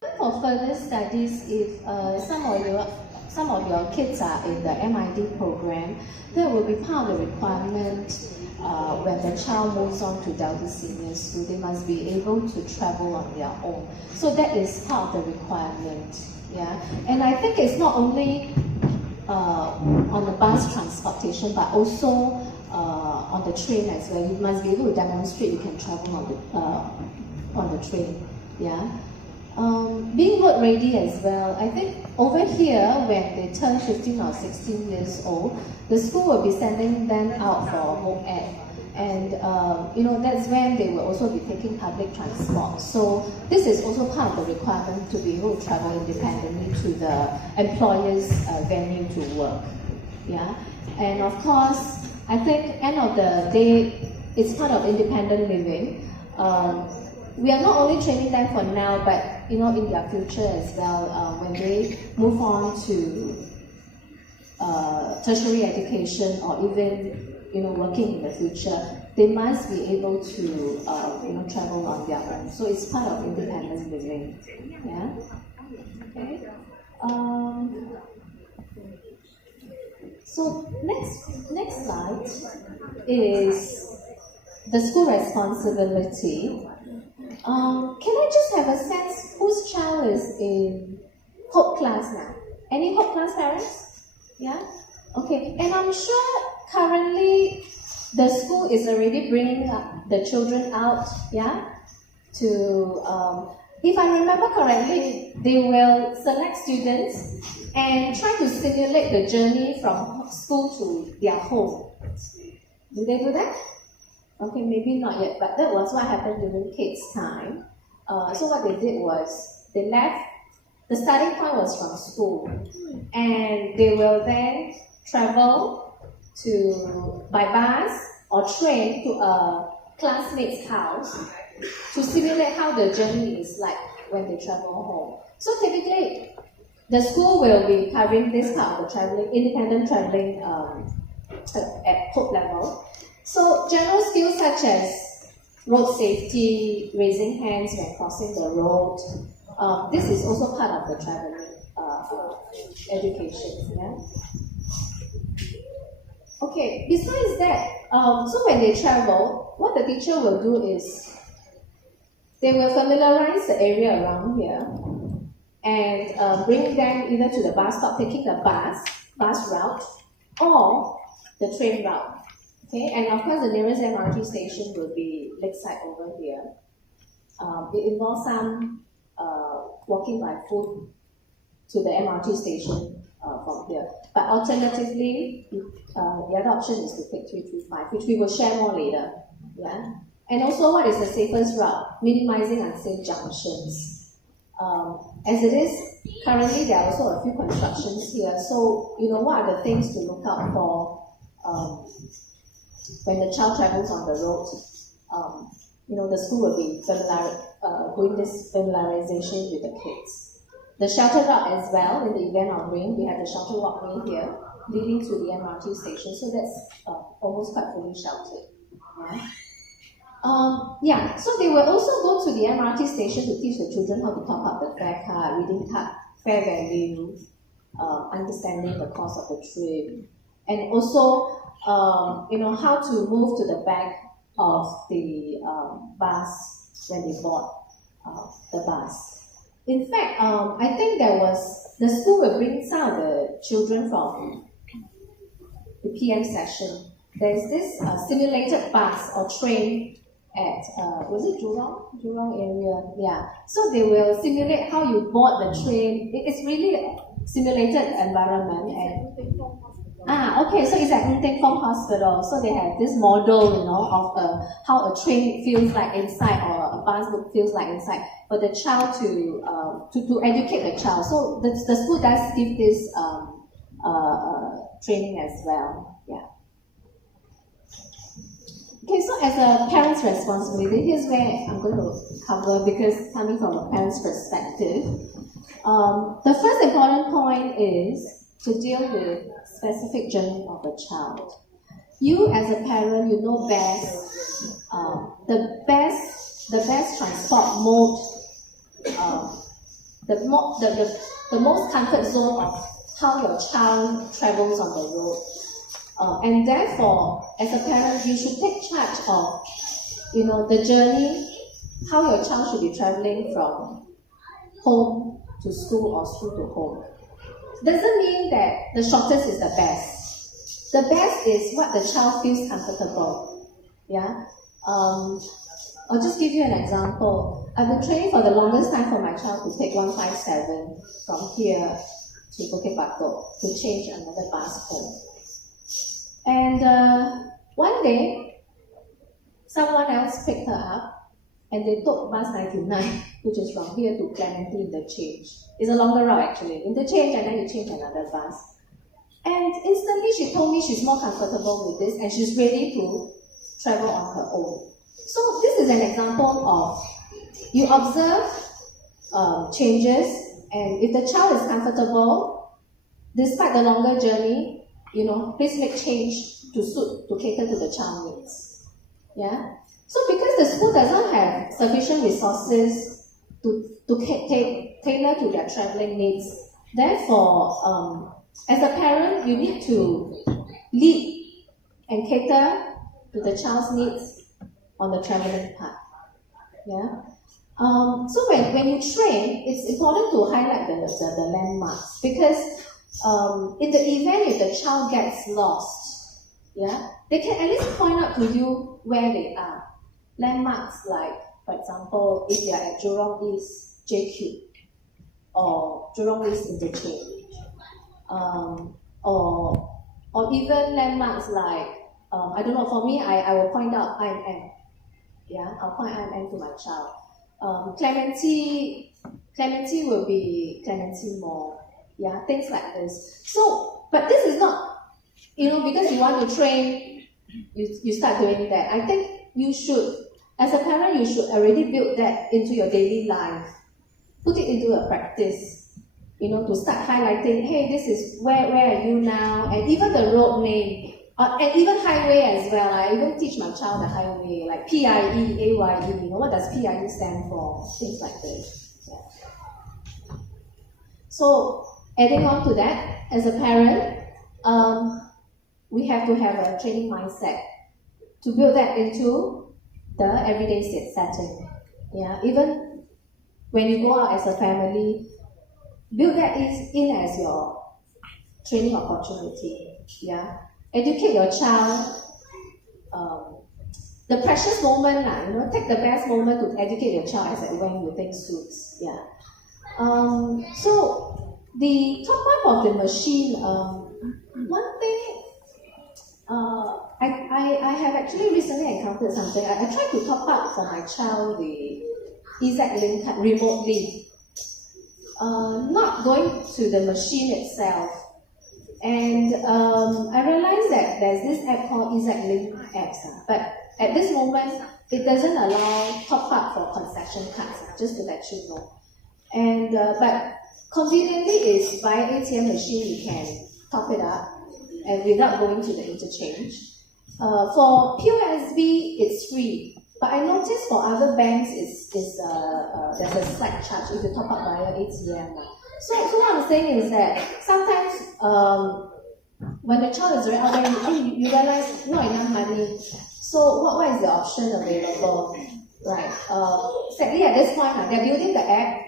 For further studies, if some of your kids are in the MID program, that will be part of the requirement when the child moves on to Delta Senior School. They must be able to travel on their own. So that is part of the requirement. Yeah, and I think it's not only on the bus transportation, but also on the train as well. You must be able to demonstrate you can travel on the train. Yeah. Being road ready as well. I think over here, when they turn 15 or 16 years old, the school will be sending them out for home ed. And that's when they will also be taking public transport. So this is also part of the requirement to be able to travel independently to the employer's venue to work. Yeah, and of course, I think end of the day, it's part of independent living. We are not only training them for now, but in their future as well. When they move on to tertiary education or even working in the future, they must be able to travel on their own. So it's part of independent living. Yeah. Okay. So next slide is the school responsibility. Can I just have a sense whose child is in Hope class now? Any Hope class parents? Yeah? Okay, and I'm sure currently the school is already bringing the children out, yeah? To, if I remember correctly, they will select students and try to simulate the journey from school to their home. Do they do that? Okay, maybe not yet, but that was what happened during Kate's time. So what they did was, they left, the starting point was from school, and they will then travel by bus or train to a classmate's house to simulate how the journey is like when they travel home. So typically, the school will be covering this part of the traveling, independent traveling at Hope level. So general skills such as road safety, raising hands when crossing the road, this is also part of the traveling education. Yeah? Okay, besides that, so when they travel, what the teacher will do is they will familiarize the area around here and bring them either to the bus stop, taking the bus route, or the train route. Okay, and of course the nearest MRT station will be lakeside over here. It involves some walking by foot to the MRT station from here. But alternatively, the other option is to take 335, which we will share more later. Yeah, and also what is the safest route? Minimizing unsafe junctions. As it is, currently there are also a few constructions here. So what are the things to look out for? When the child travels on the road, the school will be doing this familiarization with the kids. The shelter route as well, in the event of rain, we have the shelter walkway here, leading to the MRT station, so that's almost quite fully sheltered. Yeah. So they will also go to the MRT station to teach the children how to top up the fare card, reading card, fare value, understanding the cost of the trip, and also how to move to the back of the bus when they board the bus. In fact, I think the school will bring some of the children from the PM session. There's this simulated bus or train at, was it Jurong area? Yeah. So they will simulate how you board the train. It's really a simulated environment. Okay, so it's at Ng Teng Fong Hospital. So they have this model, of how a train feels like inside or a bus feels like inside for the child to educate the child. So the school does give this training as well. Yeah. Okay, so as a parent's responsibility, here's where I'm going to cover, because coming from a parent's perspective, the first important point is to deal with specific journey of the child. You as a parent, you know best the best transport mode the most comfort zone of how your child travels on the road. And therefore, as a parent, you should take charge of, the journey, how your child should be traveling from home to school or school to home. Doesn't mean that the shortest is the best. The best is what the child feels comfortable. Yeah. I'll just give you an example. I've been training for the longest time for my child to take 157 from here to Bukit Batok to change another bus home. And one day, someone else picked her up and they took bus 99, which is from here to Clementi Interchange. It's a longer route actually. Interchange and then you change another bus. And instantly she told me she's more comfortable with this and she's ready to travel on her own. So this is an example of you observe changes, and if the child is comfortable, despite the longer journey, please make change to cater to the child needs. Yeah. So because the school doesn't have sufficient resources to tailor to their traveling needs, therefore, as a parent, you need to lead and cater to the child's needs on the traveling part. Yeah. So when you train, it's important to highlight the landmarks, because in the event if the child gets lost, yeah, they can at least point out to you where they are. Landmarks like, for example, if you are at Jurong East JQ or Jurong East Interchange, or even landmarks like, I don't know, for me, I will point out IMM. Yeah, I'll point IMM to my child. Clementi will be Clementi Mall. Yeah, things like this. So, but this is not, because you want to train, you start doing that. I think you should, as a parent, you should already build that into your daily life. Put it into a practice, to start highlighting, hey, this is where are you now? And even the road name. And even highway as well. I even teach my child the highway, like PIE, AYE. What does PIE stand for? Things like this. Yeah. So, adding on to that, as a parent, we have to have a training mindset to build that into the everyday setting. Yeah. Even when you go out as a family, build that in as your training opportunity. Yeah. Educate your child. The precious moment, take the best moment to educate your child as when you think suits. Yeah. So the top up of the machine. One thing, I have actually recently encountered something. I tried to top up for my child the EZ-Link card remotely, not going to the machine itself. And I realized that there's this app called EZ-Link apps, but at this moment, it doesn't allow top-up for concession cards, just to let you know. And but conveniently is via ATM machine you can top it up and without going to the interchange. For POSB, it's free. But I noticed for other banks, there's a slight charge if you top up via ATM. So what I'm saying is that sometimes when the child is very elderly, you realize not enough money. So what is the option available? Right. Sadly at this point, they're building the app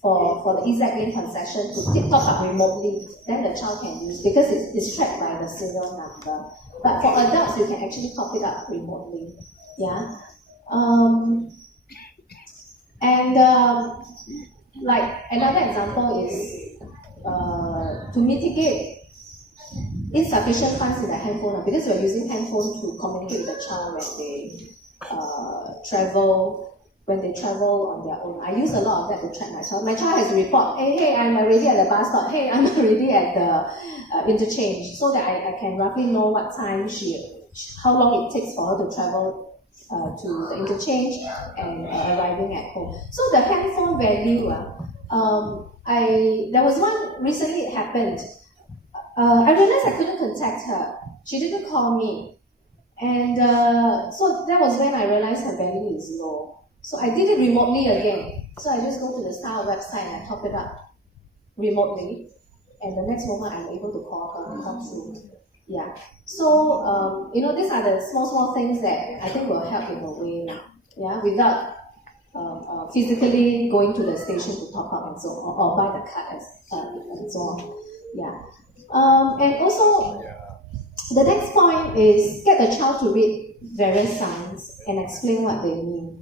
for the EZ-Link concession to top up remotely. Then the child can use, because it's tracked by the serial number. But for adults, you can actually top it up remotely. Yeah. Like another example is to mitigate insufficient funds in the handphone, because we're using handphone to communicate with the child when they travel on their own. I use a lot of that to track my child. My child has to report, hey, I'm already at the bus stop. Hey, I'm already at the interchange, so that I can roughly know what time how long it takes for her to travel to the interchange and arriving at home. So the handphone value, there was one recently it happened. I realized I couldn't contact her. She didn't call me. And so that was when I realized her value is low. So I did it remotely again. So I just go to the Star website and I top it up remotely, and the next moment I'm able to call her and talk through. Yeah. So these are the small things that I think will help in a way, yeah, without physically going to the station to top up and so on, or buy the card and so on. Yeah. And also, the next point is get the child to read various signs and explain what they mean.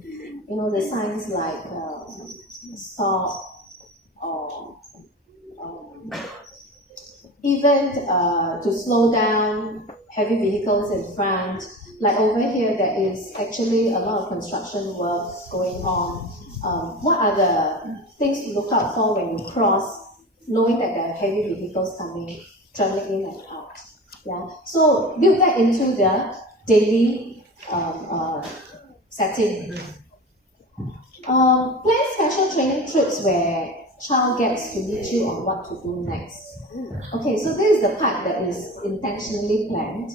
The signs like stop, or even to slow down, heavy vehicles in front. Like over here, there is actually a lot of construction work going on. What are the things to look out for when you cross, knowing that there are heavy vehicles traveling in and out? Yeah. So build that into the daily setting. Plan special training trips where child gets to meet you on what to do next. Okay, so this is the part that is intentionally planned.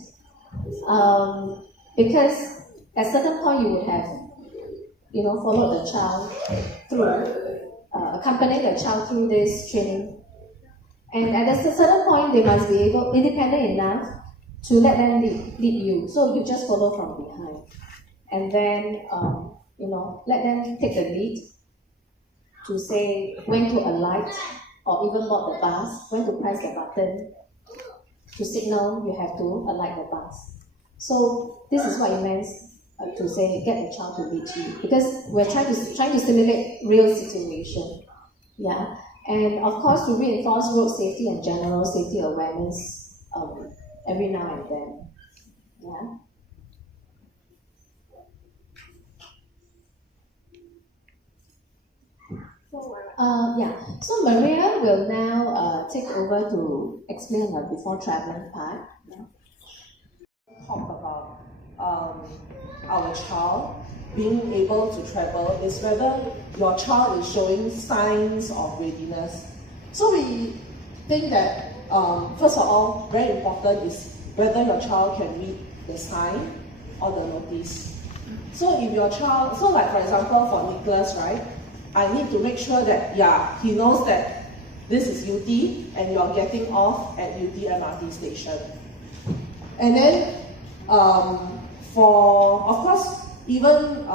Because at a certain point you would have, followed the child through, accompanied the child through this training. And at a certain point, they must be independent enough to let them lead you. So you just follow from behind. And then, let them take the lead to say when to alight, or even board the bus, when to press the button to signal you have to alight the bus. So this is what it means to say get the child to lead you, because we're trying to simulate real situation. Yeah. And of course, to reinforce road safety and general safety awareness every now and then. Yeah. So Maria will now take over to explain the before traveling part. Yeah. Talk about our child being able to travel is whether your child is showing signs of readiness. So we think that first of all, very important is whether your child can read the sign or the notice. So if your child, so like for example for Nicholas, right, I need to make sure that he knows that this is UT and you're getting off at UT MRT station. And then for, of course, even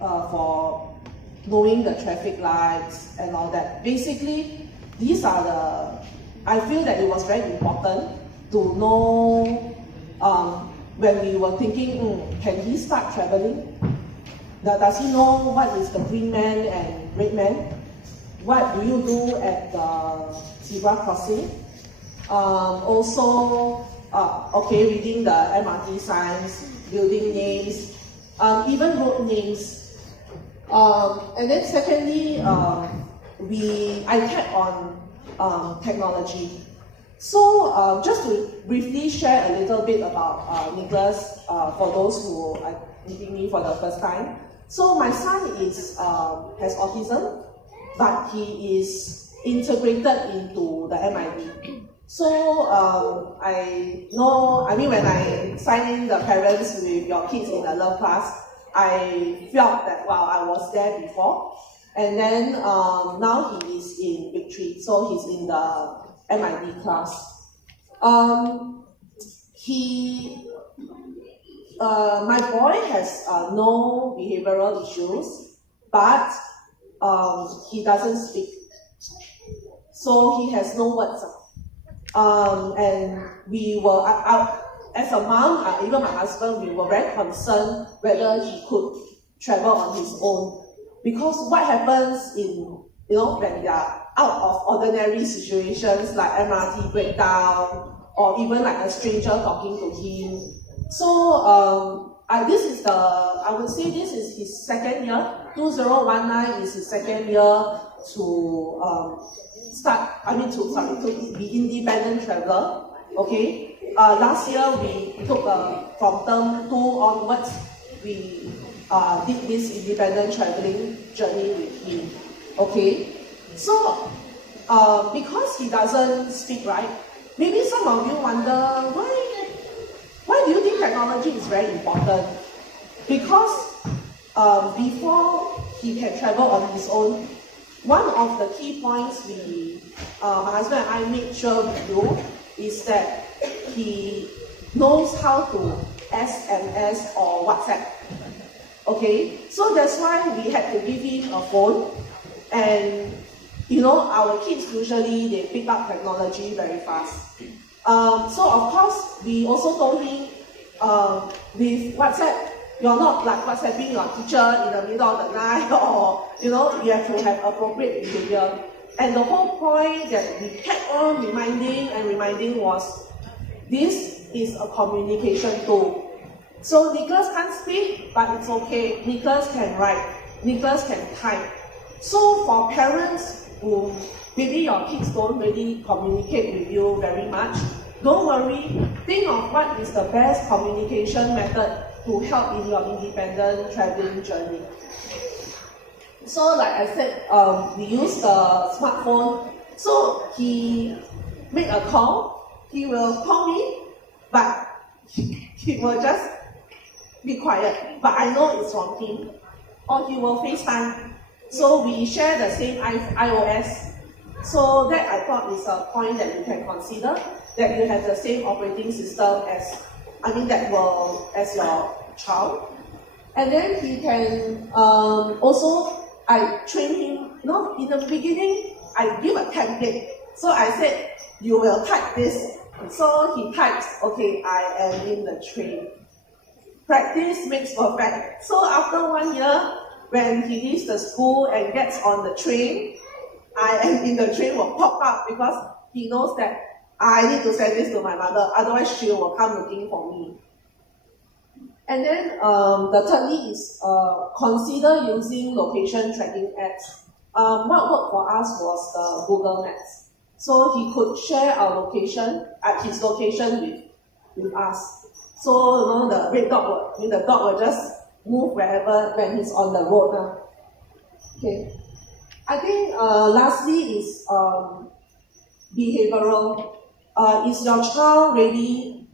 for knowing the traffic lights and all that, basically these are I feel that it was very important to know when we were thinking, can he start traveling? Does he know what is the green man and red man? What do you do at the zebra crossing? Also, reading the MRT signs, building names, even road names. And then secondly, I tap on technology. So just to briefly share a little bit about Nicholas, for those who are meeting me for the first time. So my son has autism, but he is integrated into the MID. So when I sign in the parents with your kids in the love class, I felt that, wow, I was there before. And then now he is in Big 3, so he's in the MID class. My boy has no behavioral issues, but he doesn't speak. So he has no words. And we were, as a mom, even my husband, we were very concerned whether he could travel on his own. Because what happens when they are out of ordinary situations like MRT breakdown, or even like a stranger talking to him. So I would say this is his second year. 2019 is his second year to to be independent traveler. Okay. Last year we took from term 2 onwards, we did this independent traveling journey with him. Okay. So because he doesn't speak, right? Maybe some of you wonder why do you think technology is very important? Because before he can travel on his own. One of the key points my husband and I make sure we do is that he knows how to SMS or WhatsApp. Okay, so that's why we had to give him a phone, and our kids usually they pick up technology very fast. So of course we also told him with WhatsApp, you're not like WhatsApping your teacher in the middle of the night, or you have to have appropriate behavior. And the whole point that we kept on reminding was, this is a communication tool. So Nicholas can't speak, but it's okay. Nicholas can write. Nicholas can type. So for parents who maybe your kids don't really communicate with you very much, don't worry. Think of what is the best communication method to help in your independent traveling journey. So like I said, we use the smartphone. So he make a call. He will call me, but he will just be quiet. But I know it's from him. Or he will FaceTime. So we share the same iOS. So that I thought is a point that you can consider, that you have the same operating system as your child. And then he can also, I train him, in the beginning, I give a template. So I said, you will type this. So he types, okay, I am in the train. Practice makes perfect. So after 1 year, when he leaves the school and gets on the train, I am in the train will pop up, because he knows that I need to send this to my mother, otherwise she will come looking for me. And then the thirdly is consider using location tracking apps. What worked for us was the Google Maps. So he could share his location with us. So the red dot the dog will just move wherever when he's on the road. Okay. I think lastly is behavioral. Is your child ready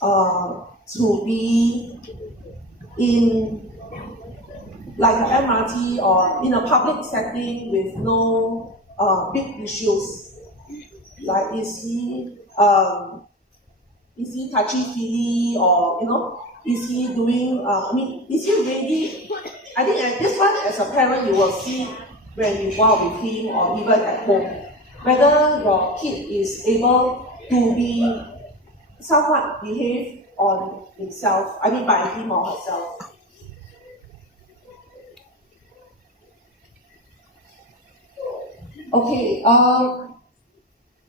to be in like an MRT or in a public setting with no big issues? Like is he touchy-feely, or is he doing? Is he ready? I think this one, as a parent, you will see when you go out with him or even at home, whether your kid is able to be somewhat behave on himself. By him or herself. Okay.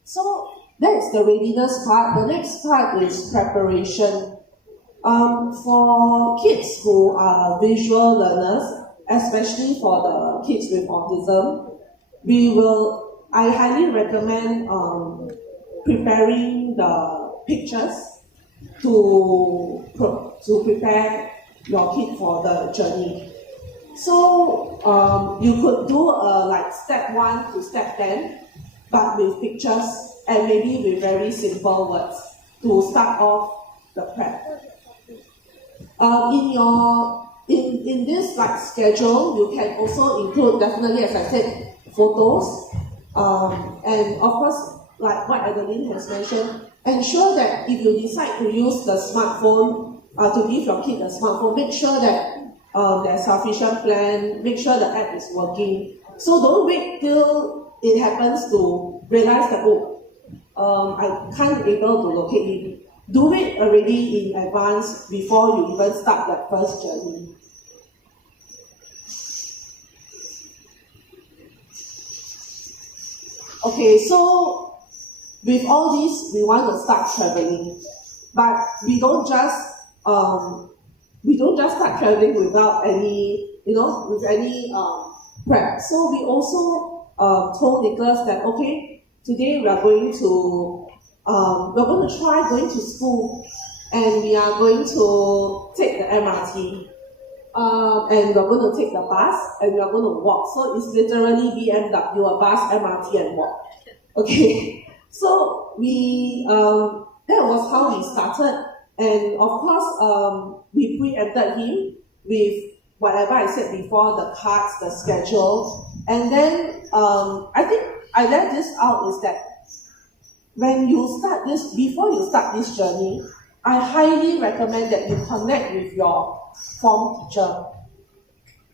So that's the readiness part. The next part is preparation. For kids who are visual learners, especially for the kids with autism, I highly recommend preparing the pictures to prepare your kid for the journey. So you could do like step 1 to step 10, but with pictures and maybe with very simple words to start off the prep. In this like schedule, you can also include, definitely, as I said, photos, and of course, like what Adeline has mentioned, ensure that if you decide to use the smartphone, to give your kid a smartphone, make sure that there's sufficient plan, make sure the app is working. So don't wait till it happens to realize that, I can't be able to locate him. Do it already in advance before you even start that first journey. Okay, so with all this, we want to start traveling, but we don't just start traveling without any, with any prep. So we also told Nicholas that, okay, today we are going to try going to school, and we are going to take the MRT, and we're going to take the bus, and we are going to walk. So it's literally BMW, a bus, MRT, and walk. Okay, so that was how we started, and of course we preempted him with whatever I said before, the cards, the schedule. And then I think I left this out is that when you start this, before you start this journey, I highly recommend that you connect with your form teacher.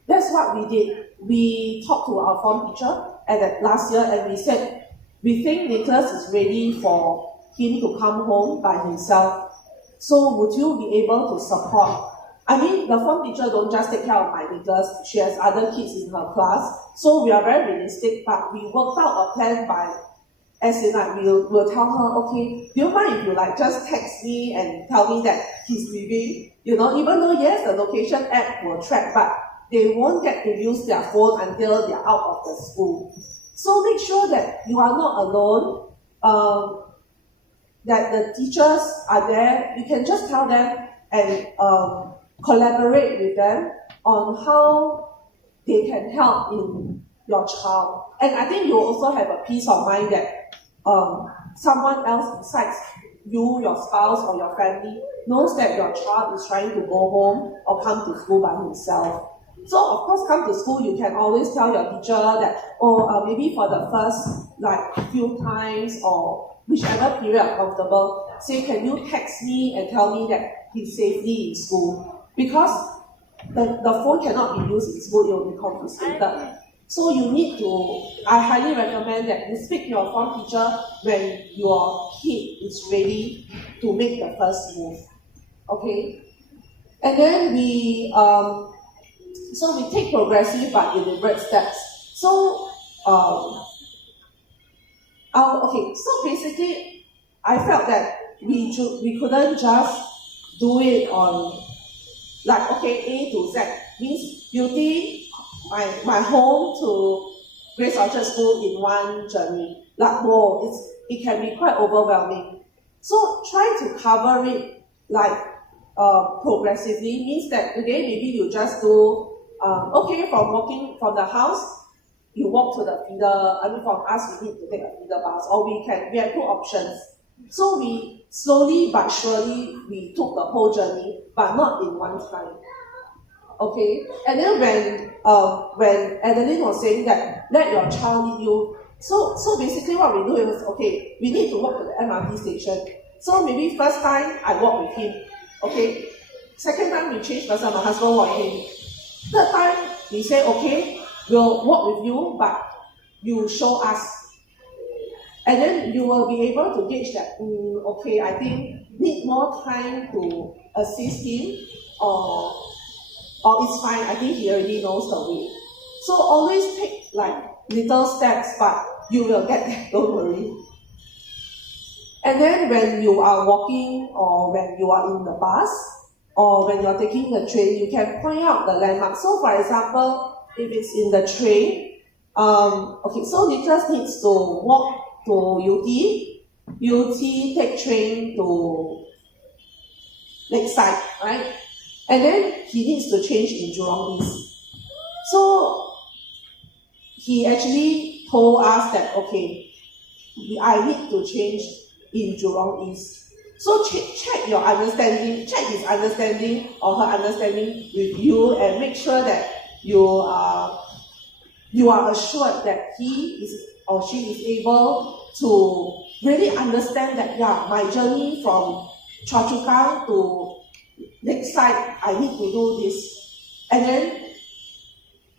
That's what we did. We talked to our form teacher last year and we said, we think Nicholas is ready for him to come home by himself. So would you be able to support? I mean, the form teacher don't just take care of my Nicholas, she has other kids in her class. So we are very realistic, but we worked out a plan by, as in like, we'll tell her, okay, do you mind if you like just text me and tell me that he's leaving? You know, even though yes, the location app will track, but they won't get to use their phone until they're out of the school. So make sure that you are not alone, that the teachers are there. You can just tell them and collaborate with them on how they can help in your child. And I think you also have a peace of mind that someone else besides you, your spouse or your family knows that your child is trying to go home or come to school by himself. So of course, come to school, you can always tell your teacher that, maybe for the first few times or whichever period comfortable, say, can you text me and tell me that he's safely in school? Because the phone cannot be used in school, it will be confiscated. So you need to, I highly recommend that you speak to your form teacher when your kid is ready to make the first move. Okay? And then we take progressive but deliberate steps. So, so basically, I felt that we couldn't just do it on, like, okay, A to Z. Means UT, my home to Grace Orchard School in one journey. Like, whoa, it can be quite overwhelming. So try to cover it like progressively. Means that today maybe you just do, from walking from the house, you walk to the feeder. I mean, from us, we need to take a feeder bus, or we have two options. So we slowly but surely, we took the whole journey, but not in one time. Okay? And then when Adeline was saying that, let your child lead you, so basically what we do is, okay, we need to walk to the MRT station. So maybe first time, I walk with him. Okay? Second time, we change person, my husband walk with him. Third time, we say, okay, we'll walk with you, but you show us. And then you will be able to gauge that, okay, I think need more time to assist him, or it's fine, I think he already knows the way. So always take like little steps, but you will get there, don't worry. And then when you are walking, or when you are in the bus, or when you're taking the train, you can point out the landmark. So for example, if it's in the train, so Nicholas needs to walk to UT take train to Lakeside, right? And then he needs to change in Jurong East. So he actually told us that, okay, I need to change in Jurong East. So check your understanding, check his understanding or her understanding with you, and make sure that you are assured that he is or she is able to really understand that, yeah, my journey from Choa Chu Kang to Lakeside, I need to do this. And then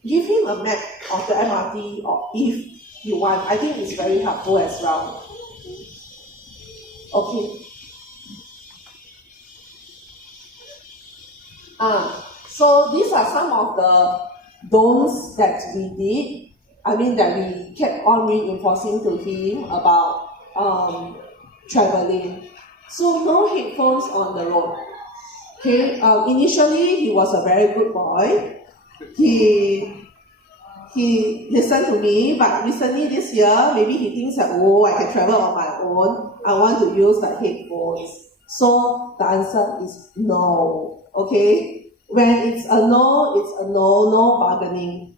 give him a map of the MRT, or if you want. I think it's very helpful as well. Okay. So these are some of the don'ts that we did. I mean, that we kept on reinforcing to him about traveling. So no headphones on the road. Okay. Initially, he was a very good boy. He listened to me, but recently this year, maybe he thinks that, oh, I can travel on my own. I want to use the headphones. So the answer is no. Okay? When it's a no, no bargaining.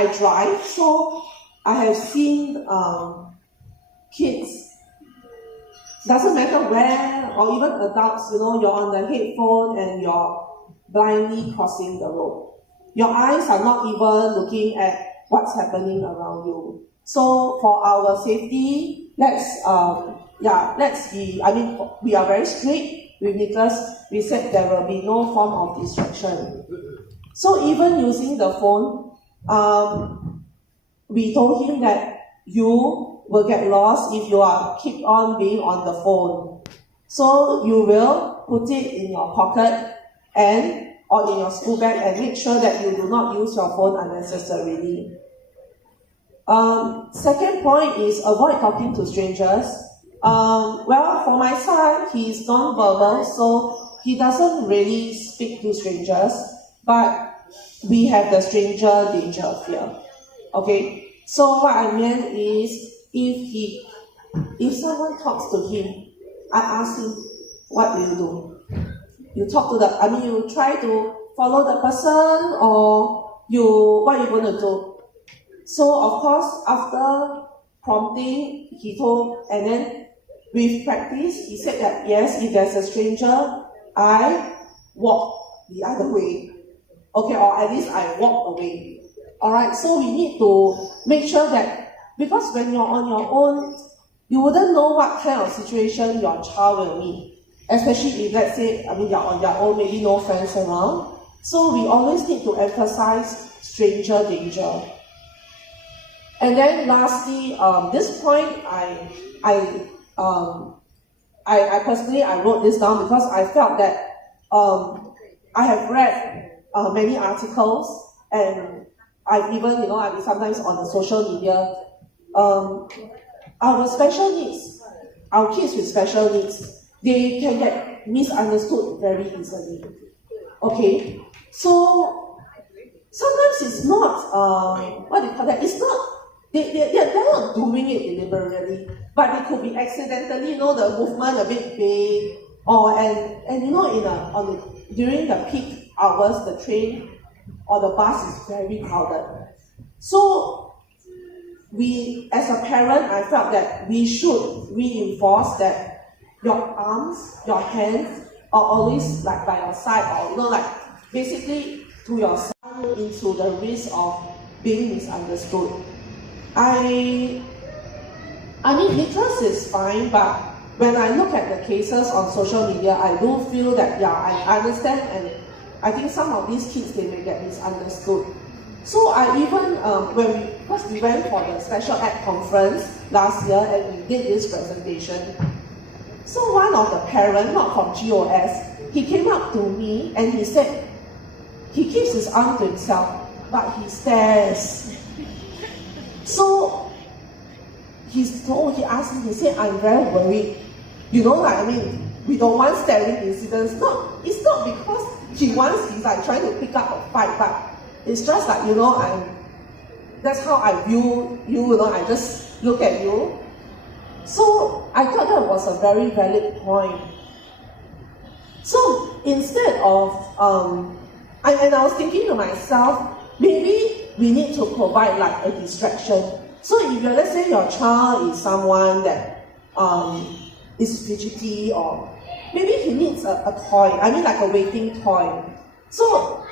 I drive, so I have seen kids, doesn't matter where, or even adults, you're on the headphone and blindly crossing the road. Your eyes are not even looking at what's happening around you. So for our safety, we are very strict with Nicholas. We said there will be no form of distraction. So even using the phone, we told him that you will get lost if you keep on being on the phone. So you will put it in your pocket or in your school bag and make sure that you do not use your phone unnecessarily. Second point is avoid talking to strangers. Well, for my son, he is non-verbal, so he doesn't really speak to strangers, but we have the stranger danger fear. Okay, so what I meant is if someone talks to him, I ask him, what do you do? You talk to you try to follow the person, or what are you going to do? So of course, after prompting, he told, and then with practice, he said that yes, if there's a stranger, I walk the other way. Okay, or at least I walk away. Alright, so we need to make sure that, because when you're on your own, you wouldn't know what kind of situation your child will meet. Especially if, let's say, you're on your own, maybe no friends around. So we always need to emphasize stranger danger. And then lastly, this point, I personally wrote this down because I felt that I have read many articles, and I've even, I've been sometimes on the social media. Our special needs, our kids with special needs, they can get misunderstood very easily. Okay, so sometimes it's not, what do you call that? It's not, they're not doing it deliberately, but it could be accidentally, the movement a bit big, during the peak hours, the train or the bus is very crowded. So as a parent, I felt that we should reinforce that your arms, your hands are always like by your side, or basically to your side, into the risk of being misunderstood. I mean, Nicholas is fine, but when I look at the cases on social media, I do feel that, I understand, and I think some of these kids, they may get misunderstood. So I even, because we went for the Special Ed conference last year, and we did this presentation. So one of the parents, not from GOS, he came up to me and he said, he keeps his arm to himself, but he stares. So he asked me, he said, I'm very worried. We don't want staring incidents. It's not because he's trying to pick up a fight, but it's just like, that's how I view you, I just look at you. So I thought that was a very valid point. So instead of, and I was thinking to myself, maybe we need to provide like a distraction. So if let's say your child is someone that is fidgety, or maybe he needs a toy, like a waiting toy. So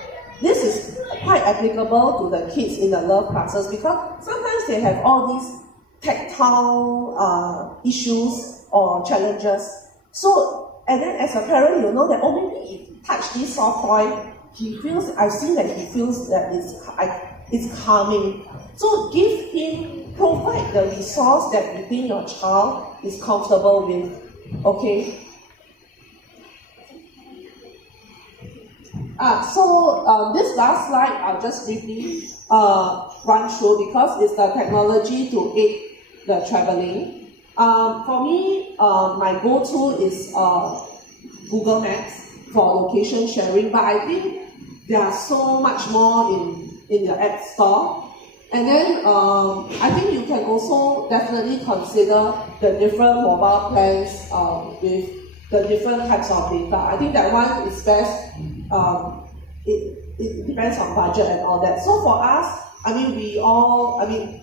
this is quite applicable to the kids in the love classes, because sometimes they have all these tactile issues or challenges. So, and then as a parent, you know that, maybe if you touch this soft toy, I've seen that he feels that it's calming. So provide the resource that you think your child is comfortable with, okay? This last slide, I'll just briefly run through, because it's the technology to aid the traveling. For me, my go-to is Google Maps for location sharing, but I think there are so much more in the App Store. And then I think you can also definitely consider the different mobile plans with the different types of data. I think that one is best. It depends on budget and all that. So for us,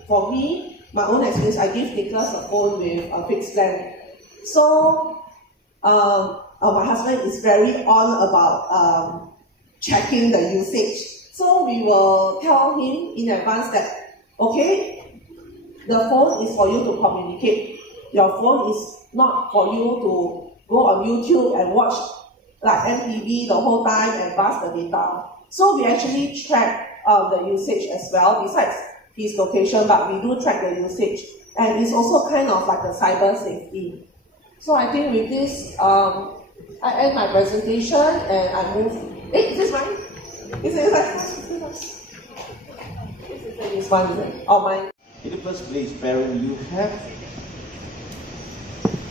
for me, my own experience, I give Nicholas a phone with a fixed plan. So my husband is very on about checking the usage. So we will tell him in advance that, okay, the phone is for you to communicate. Your phone is not for you to go on YouTube and watch like MTV the whole time and bust the data. So we actually track the usage as well, besides his location, but we do track the usage. And it's also kind of like a cyber safety. So I think with this, I end my presentation and I move. Hey, is this mine? Is it like this one, is it? Oh, mine. In the first place, parent, you have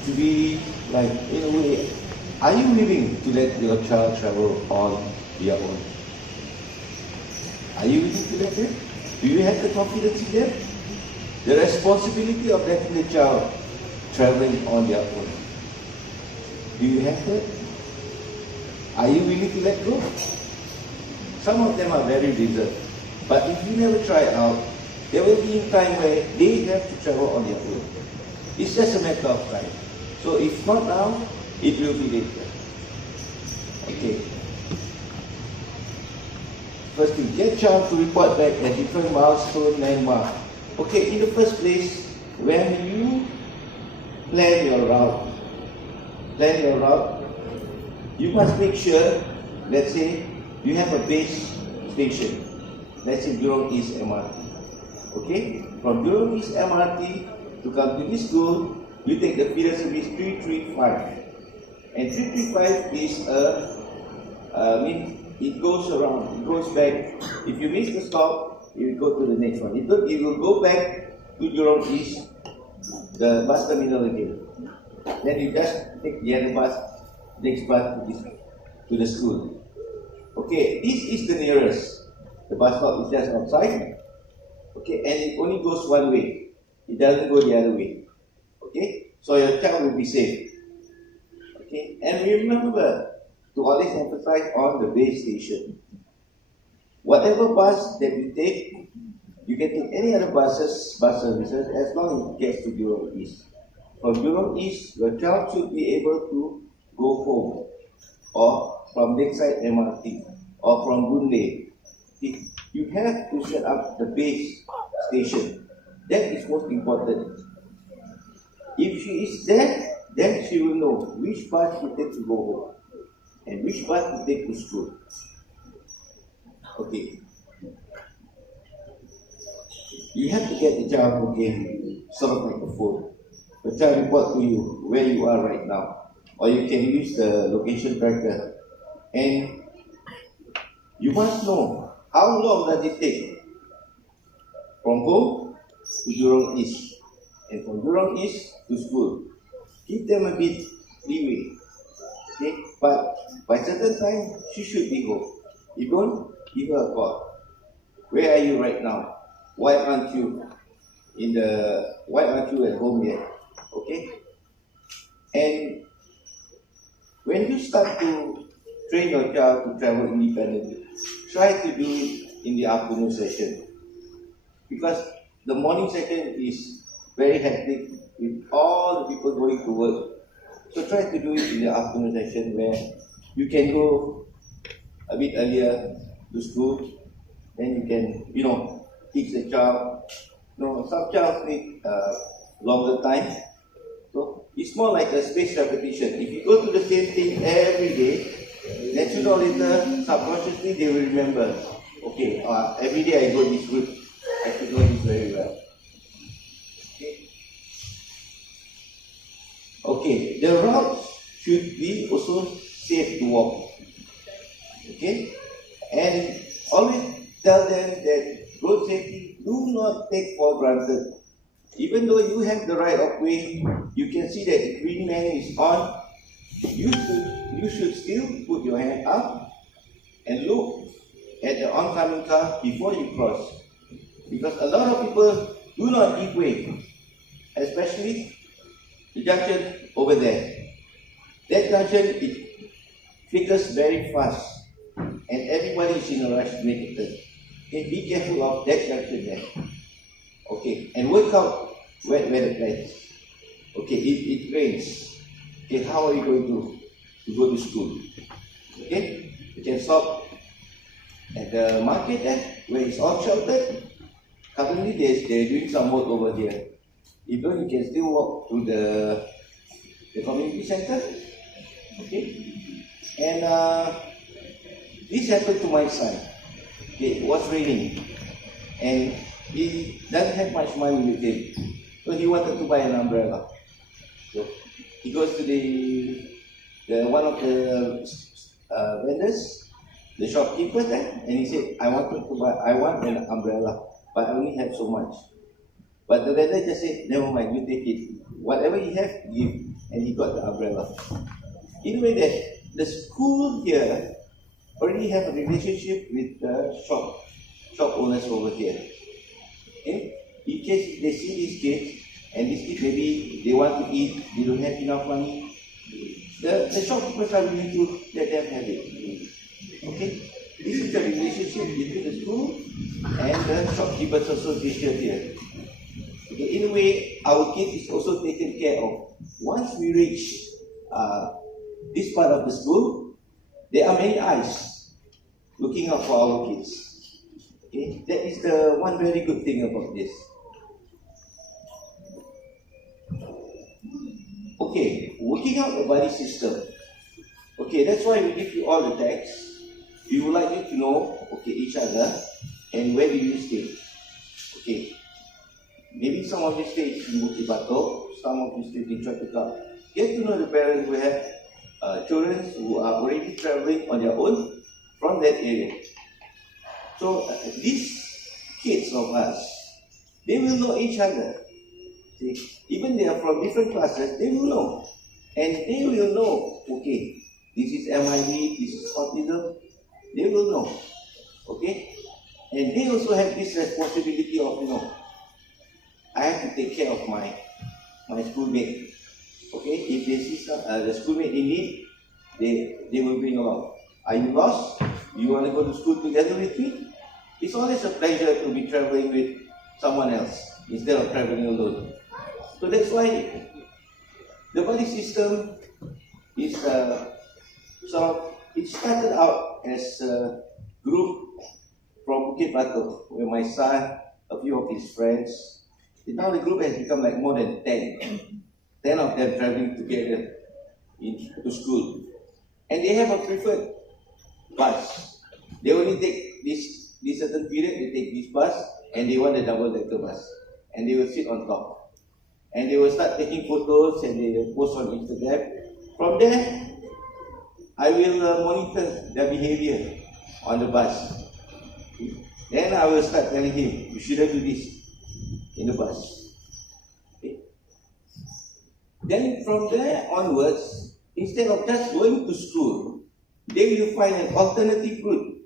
to be like, in a way, are you willing to let your child travel on their own? Are you willing to let them? Do you have the confidence in them? The responsibility of letting the child traveling on their own. Do you have that? Are you willing to let go? Some of them are very reserved. But if you never try out, there will be a time where they have to travel on their own. It's just a matter of time. So if not now, it will be later. Okay. First thing, get child to report back at different milestone landmark. Okay, in the first place, when you plan your route, you must make sure, let's say, you have a base station. Let's say Jurong East MRT. Okay? From Jurong East MRT to come to this school, you take the feeder service 335. And 335 is it goes around, it goes back. If you miss the stop, you will go to the next one. It will go back to Jurong East, the bus terminal again. Then you just take the other bus, next bus to the school. Okay, this is the nearest. The bus stop is just outside. Okay, and it only goes one way. It doesn't go the other way. Okay, so your child will be safe. Okay, and remember to always emphasize on the base station. Whatever bus that you take, you can take any other bus services as long as it gets to Jurong East. From Jurong East, your child should be able to go home, or from Lakeside MRT, or from Boon Lay. You have to set up the base station. That is most important. If she is there, then she will know which bus to take to go home and which bus to take to school. Okay. You have to get the child, okay, sort of like a phone. The child report to you where you are right now. Or you can use the location tracker. And you must know how long does it take from home to Jurong East and from Jurong East to school. Give them a bit leeway. Okay? But by certain time, she should be home. You don't give her a call. Where are you right now? Why aren't you at home yet? Okay? And when you start to train your child to travel independently, try to do it in the afternoon session. Because the morning session is very hectic with all the people going to work. So try to do it in the afternoon session where you can go a bit earlier to school. Then you can, teach the child. Some child need longer time. So it's more like a spaced repetition. If you go to the same thing every day, then sooner or later, subconsciously they will remember. Okay, every day I go this route. I should know this very well. Okay, the route should be also safe to walk. Okay, and always tell them that road safety do not take for granted. Even though you have the right of way, you can see that the green man is on. You should still put your hand up and look at the oncoming car before you cross. Because a lot of people do not give way, especially the junction over there. That junction, it flickers very fast and everybody is in a rush to make a turn. Okay, be careful of that junction there. Okay, and work out where the place. Okay, it rains. Okay, how are you going to go to school? Okay, you can stop at the market there, where it's all sheltered. Currently, they're doing some work over here. If not, you can still walk to the community center. Okay? And this happened to my son. Okay, it was raining. And he doesn't have much money with him. So he wanted to buy an umbrella. So he goes to the one of the vendors, the shopkeeper there, and he said, I want an umbrella, but I only have so much. But the vendor just said, never mind, you take it. Whatever you have, give. And he got the umbrella. In a way that the school here already have a relationship with the shop owners over here. Okay? In case they see these kids, and these kids maybe they want to eat, they don't have enough money, the shopkeepers are willing to let them have it. Okay? This is the relationship between the school and the shopkeepers association here. Okay, in a way, our kids is also taken care of. Once we reach this part of the school, there are many eyes looking out for our kids. Okay, that is the one very good thing about this. Okay, working out the buddy system. Okay, that's why we give you all the text. We would like you to know, okay, each other and where do you stay. Okay. Maybe some of you stay in Bukit Batok, some of you stay in Chatuka. Get to know the parents who have children who are already traveling on their own from that area. So these kids of us, they will know each other. See, even they are from different classes, they will know. And they will know, okay, this is MID, this is autism, they will know. Okay? And they also have this responsibility of, I have to take care of my schoolmate. Okay, if they see the schoolmate in need, they will bring along. Are you lost? You want to go to school together with me? It's always a pleasure to be traveling with someone else instead of traveling alone. So that's why the buddy system is it started out as a group from Bukit Batok, where my son, a few of his friends. Now the group has become like more than 10. 10 of them traveling together to school. And they have a preferred bus. They only take this certain period, they take this bus, and they want a double-decker bus. And they will sit on top. And they will start taking photos and they will post on Instagram. From there, I will monitor their behavior on the bus. Then I will start telling him, you shouldn't do this in the bus. Okay. Then from there onwards, instead of just going to school, they will find an alternative route.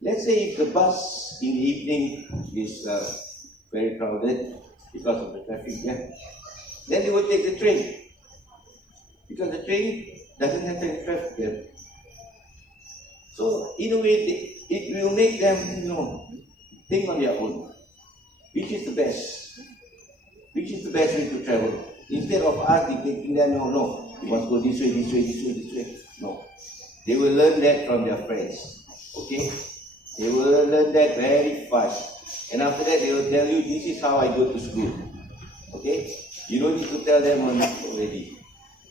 Let's say if the bus in the evening is very crowded because of the traffic jam, then they will take the train. Because the train doesn't have any traffic jam. So in a way, it will make them, think on their own. Which is the best? Which is the best way to travel? Instead of us dictating them, no, you must go this way, this way, this way, this way. No. They will learn that from their friends. Okay? They will learn that very fast. And after that, they will tell you, this is how I go to school. Okay? You don't need to tell them on it already.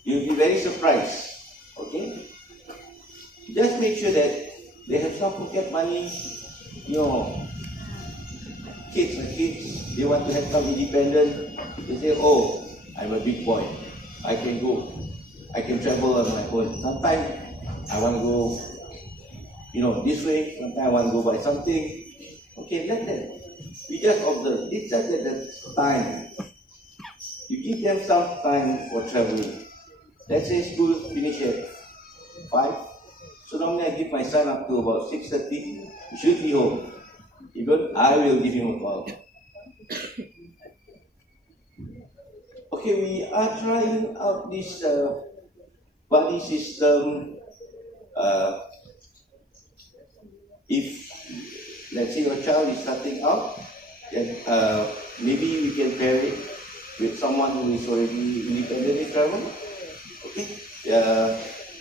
You'll be very surprised. Okay? Just make sure that they have some pocket money. Kids are kids. They want to have some independence. They say, oh, I'm a big boy. I can go. I can travel on my own. Sometimes I want to go, this way. Sometimes I want to go buy something. Okay, let them. We just observe. It's just that the time. You give them some time for traveling. Let's say school finish at 5. So normally I give my son up to about 6:30. He should be home. If not, I will give him a call. Okay, we are trying out this buddy system. If, let's say, your child is starting out, then maybe we can pair it with someone who is already independently travel. Okay?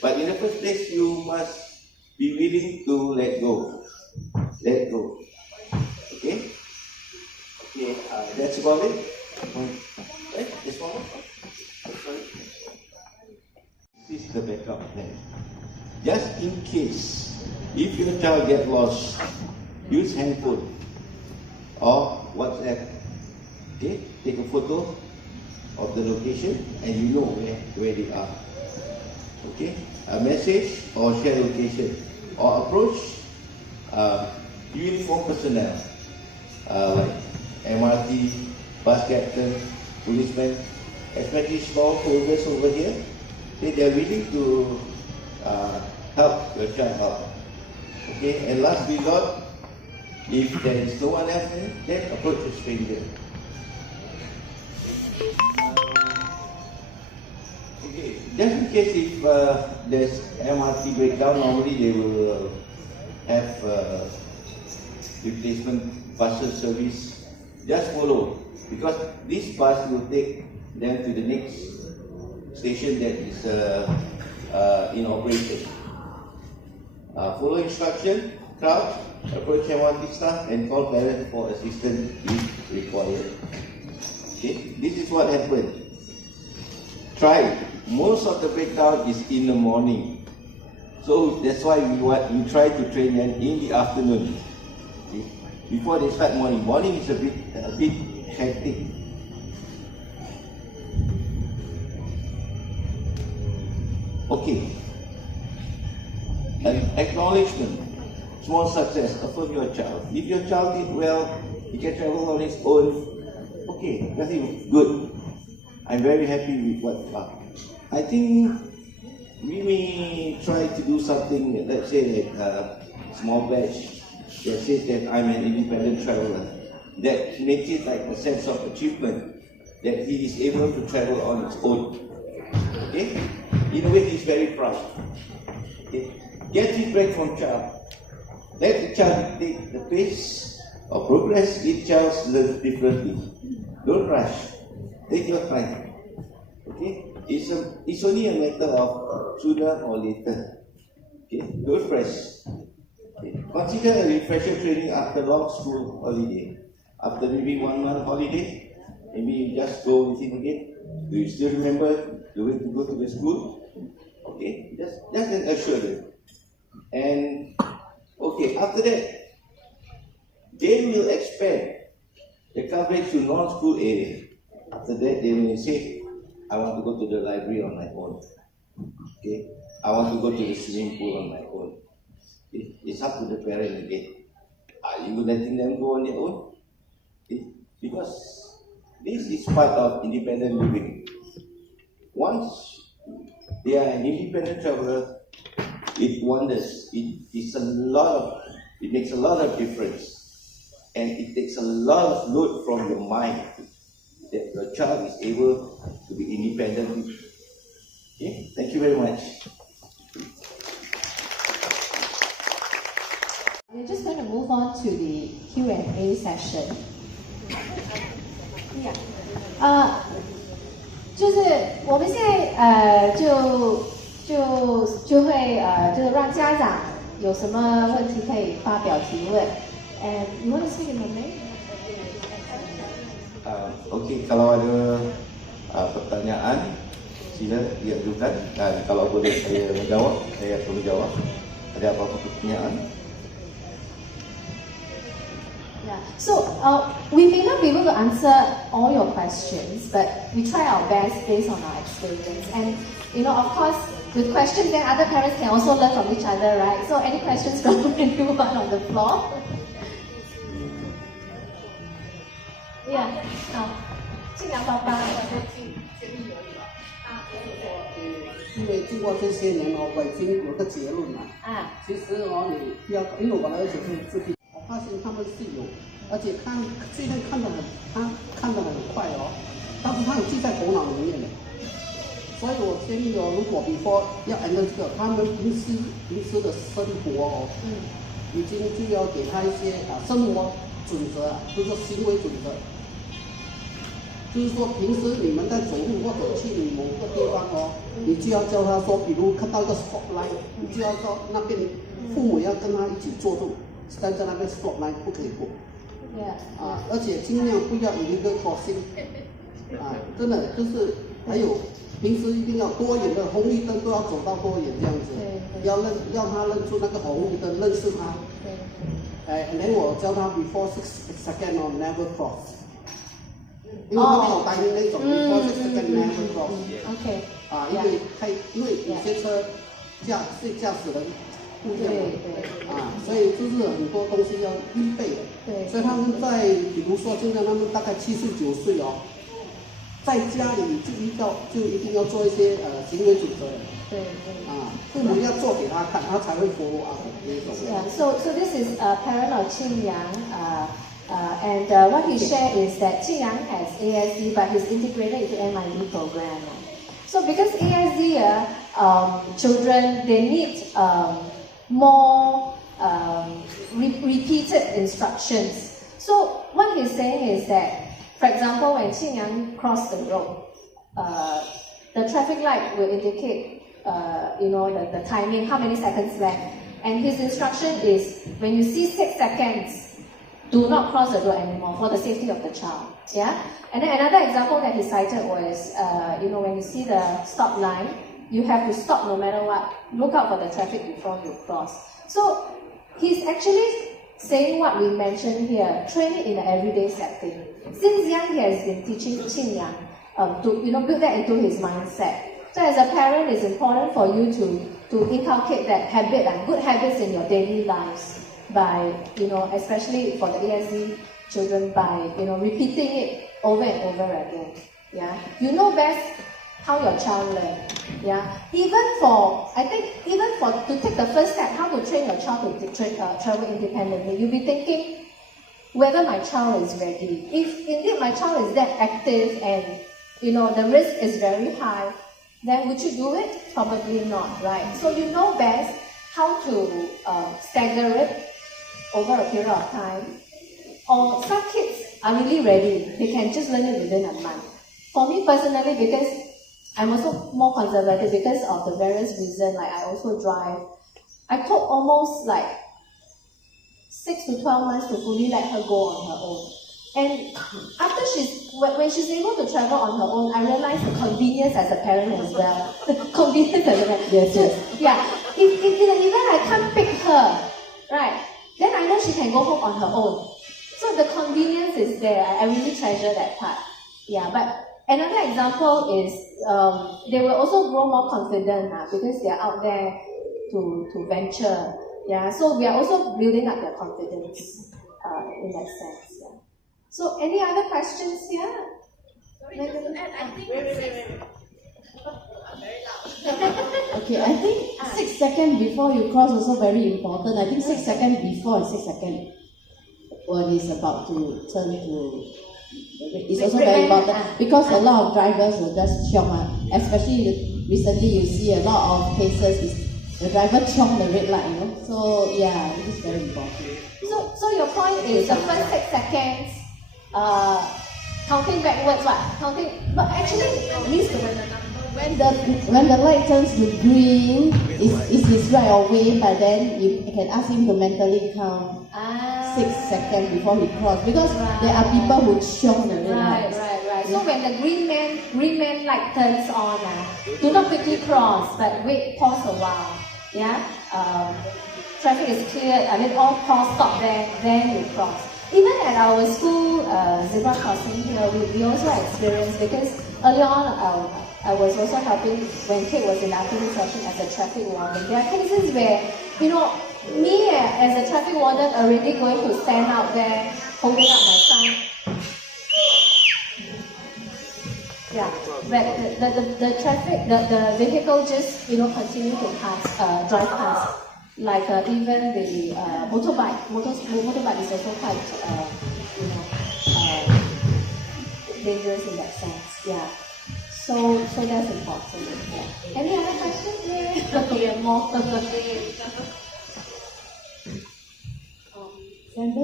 But in the first place, you must be willing to let go. let go. Okay? Okay, that's about it. Right? This one? Sorry. This is the backup plan. Just in case, if your child gets lost, use handphone or WhatsApp. Okay? Take a photo of the location and you know where they are. Okay? A message or share location or approach uniform personnel like MRT, bus captain, policemen, especially small holders over here. They are willing to help your child out. Okay, and last resort, if there is no one else, then approach a stranger. Okay, just in case if there's MRT breakdown, normally they will have replacement buses service. Just follow, because this bus will take them to the next station that is in operation. Follow instruction, crouch, approach MRT staff and call parents for assistance if required. Okay, this is what happened. Try. Most of the breakdown is in the morning. So that's why we try to train them in the afternoon. Okay? Before they start morning. Morning is a bit hectic. Okay. Acknowledgement. Small success. Affirm your child. If your child did well, he can travel on his own. Okay, nothing good. I'm very happy with what you are. I think we may try to do something, let's say like a small badge that says that I'm an independent traveler. That makes it like a sense of achievement that he is able to travel on his own. Okay? In a way, he's very proud. Okay? Get feedback from child. Let the child dictate the pace of progress. Each child learns differently. Don't rush. Take your time. Okay? It's only a matter of sooner or later. Okay? Don't press. Okay? Consider a refresher training after long school holiday. After maybe 1 month holiday, maybe you just go with him again. Do you still remember the way to go to the school? Okay? Just an assurance. And okay, after that, they will expand the coverage to non-school area. After that, they will say, I want to go to the library on my own. Okay? I want to go to the swimming pool on my own. Okay? It's up to the parent again. Are you letting them go on their own? Okay? Because this is part of independent living. Once they are an independent traveler, it wonders. It makes a lot of difference. And it takes a lot of load from your mind that your child is able to be independent. Okay, thank you very much. We're just going to move on to the Q&A session. Yeah. 就是我们现在就会就是让家长有什么问题可以发表提问。And you want to speak in Malay? Okey, kalau ada pertanyaan, sila diajukan dan kalau boleh saya menjawab, saya akan menjawab. Ada apa-apa pertanyaan? Yeah. So we may not be able to answer all your questions, but we try our best based on our experience. And of course, with questions, then other parents can also learn from each other, right? So any questions from anyone on the floor? Yeah. 静阳爸爸，因为经过这些年我已经有个结论了。其实你不要，因为我的儿子是自闭，我发现他们是有，而且虽然看得很快但是他有记在头脑里面的。所以我建议如果before要 handle 这个，他们平时的生活已经就要给他一些生活准则，就是说行为准则。就是说，平时你们在走路或者去某个地方你就要叫他说，比如看到一个 spotlight，你就要说那边父母要跟他一起坐住，站在那边 stop line 不可以过。 Yeah. 啊，而且尽量不要illegal crossing。啊，真的就是还有平时一定要多远的红绿灯都要走到多远这样子，要他认出那个红绿灯，认识他。哎，然后我教他 before 6 seconds or never cross。 因为他没有答应那种 before 6 seconds never cross。 OK。啊，因为有些车驾驶人不一样嘛，啊，所以就是很多东西要预备的。对。所以他们在比如说现在他们大概79岁哦，在家里就一定要做一些行为准则。对。啊，父母要做给他看，他才会 follow up 那种。Yeah. So this is a parent of Qing Yang. And what he shared is that Qing Yang has ASD, but he's integrated into MID program. So because ASD, children, they need more repeated instructions. So what he's saying is that, for example, when Qing Yang crossed the road, the traffic light will indicate, the timing, how many seconds left. And his instruction is, when you see 6 seconds, do not cross the road anymore for the safety of the child. Yeah. And then another example that he cited was, when you see the stop line, you have to stop no matter what. Look out for the traffic before you cross. So he's actually saying what we mentioned here, train it in an everyday setting. Since young, he has been teaching Qing Yang to build that into his mindset. So as a parent, it's important for you to inculcate that habit and good habits in your daily lives. By, especially for the ASD children, by, repeating it over and over again. Yeah. You know best how your child learns. Yeah. To take the first step, how to train your child to travel independently, you'll be thinking whether my child is ready. If indeed my child is that active and, the risk is very high, then would you do it? Probably not, right? So you know best how to stagger it over a period of time. Or some kids are really ready. They can just learn it within a month. For me personally, because I'm also more conservative because of the various reasons, like I also drive, I took almost like 6 to 12 months to fully let her go on her own. And after when she's able to travel on her own, I realized the convenience as a parent as well. The convenience as a parent. Yes. Yeah. If in an event I can't pick her, right, then I know she can go home on her own. So the convenience is there. I really treasure that part. Yeah, but another example is they will also grow more confident because they are out there to venture. Yeah, so we are also building up their confidence in that sense. Yeah. So any other questions here? Sorry, just to add, I think very loud. Okay, I think 6 seconds before you cross also very important. I think 6 seconds before and 6 seconds when it's about to turn to it's also very important because a lot of drivers will just chiong, especially recently you see a lot of cases is the driver chiong the red light, So yeah, it is very important. So your point is the first 6 seconds, counting backwards, but actually means when the light turns to green, it's his right of way, but then you can ask him to mentally count 6 seconds before he crosses because there are people who chiong the red light. Right. So when the green man light turns on, do not quickly cross, but wait, pause a while. Yeah. Traffic is clear. All cars stop there, then you cross. Even at our school zebra crossing here, we also experienced because earlier on I was also helping when Kate was in the afternoon session as a traffic warden. There are cases where, me as a traffic warden already going to stand out there holding up my sign. Yeah, but the traffic, the vehicle just continue to pass, drive past. Like even the motorbike is also quite dangerous in that sense. Yeah. So that's important. Yeah. Any other questions? Yeah. Okay, more. Sandra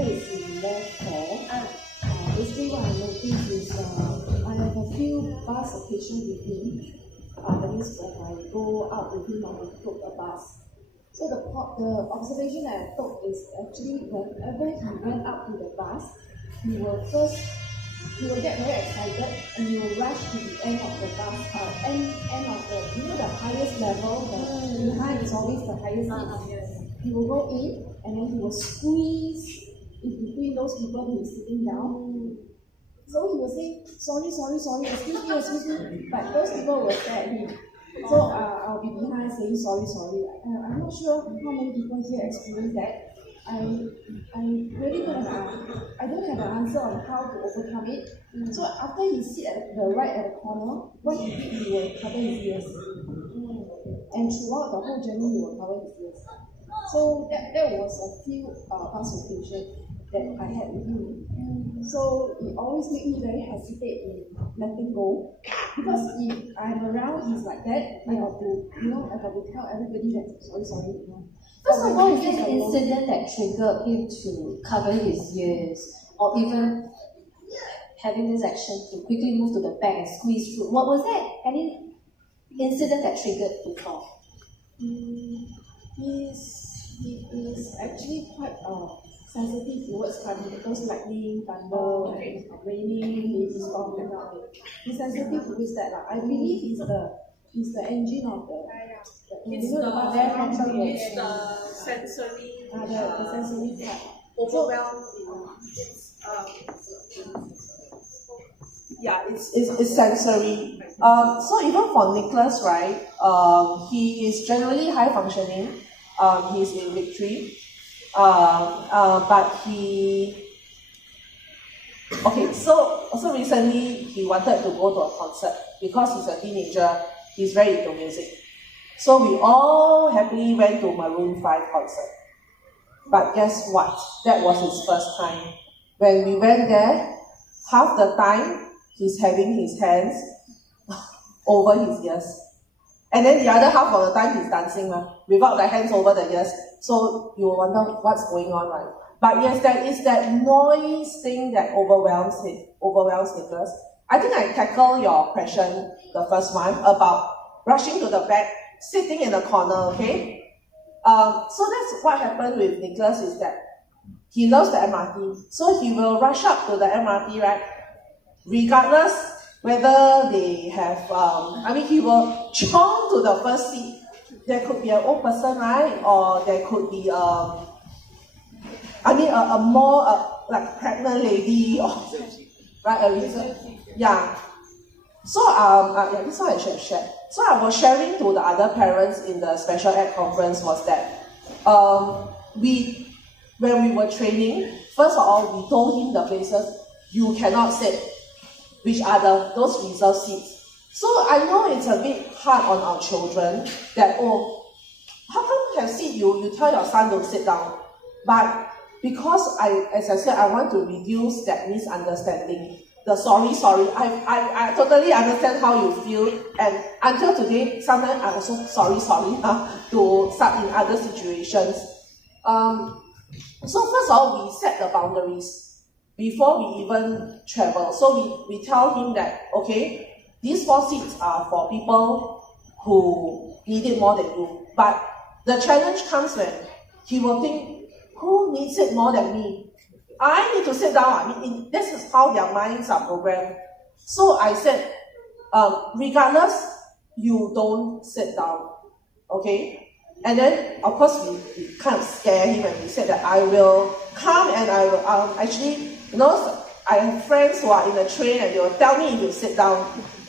is in level 4. Basically what I noticed is I have a few bus occasions with him. That means when I go out with him or we took a bus. So the observation that I took is actually whenever he went up to the bus, he will get very excited and he will rush to the end of the bus, end of the, the highest level, behind is always the highest seat. He will go in and then he will squeeze in between those people who is sitting down. So he will say, sorry, excuse me, but those people will stare at him. So I'll be behind saying sorry. I'm not sure how many people here experience that. I really don't have an answer on how to overcome it. So after he sit at the right at the corner, what he did, he will cover his ears. And throughout the whole journey, he will cover his ears. So that was a few past occasions that I had with him. So it always made me very hesitate in letting go. Because if I'm around, he's like that, I have to tell everybody that sorry. First of all, is there an incident that triggered him to cover his ears, or even having this action to quickly move to the back and squeeze through? What was that? Any incident that triggered before? He is actually quite sensitive towards those lightning, thunder, and raining, heavy storm, and all that. He's sensitive towards that. I believe he's the engine of the sensory. The sensory part. Overwhelmed. Yeah, it's sensory. So even for Nicholas, right, he is generally high functioning. He's in week 3. But so recently he wanted to go to a concert because he's a teenager, he's very into music. So we all happily went to Maroon 5 concert. But guess what? That was his first time. When we went there, half the time he's having his hands over his ears. And then the other half of the time he's dancing without the hands over the ears. So you will wonder what's going on, right? But yes, there is that noise thing that overwhelms Nicholas. I think I tackle your question, the first one, about rushing to the back, sitting in the corner, okay? So that's what happened with Nicholas is that he loves the MRT. So he will rush up to the MRT, right? Regardless whether they have, he will chomp to the first seat. There could be an old person, right? Or there could be, a more, like pregnant lady, or, right? A reason. Yeah. So, this one I should share. So I was sharing to the other parents in the special ed conference was that, when we were training, first of all, we told him the places you cannot sit, which are those reserved seats. So I know it's a bit hard on our children that, how come you have seat, you tell your son don't sit down. But because as I said, I want to reduce that misunderstanding. The sorry, I totally understand how you feel, and until today, sometimes I'm also sorry to start in other situations. So first of all, we set the boundaries before we even travel. So we tell him that, okay, these 4 seats are for people who need it more than you. But the challenge comes when he will think, who needs it more than me? I need to sit down. This is how their minds are programmed. So I said, regardless, you don't sit down, okay? And then, of course, we kind of scare him and we said that I will come and I will, actually, I have friends who are in the train and they will tell me if you sit down.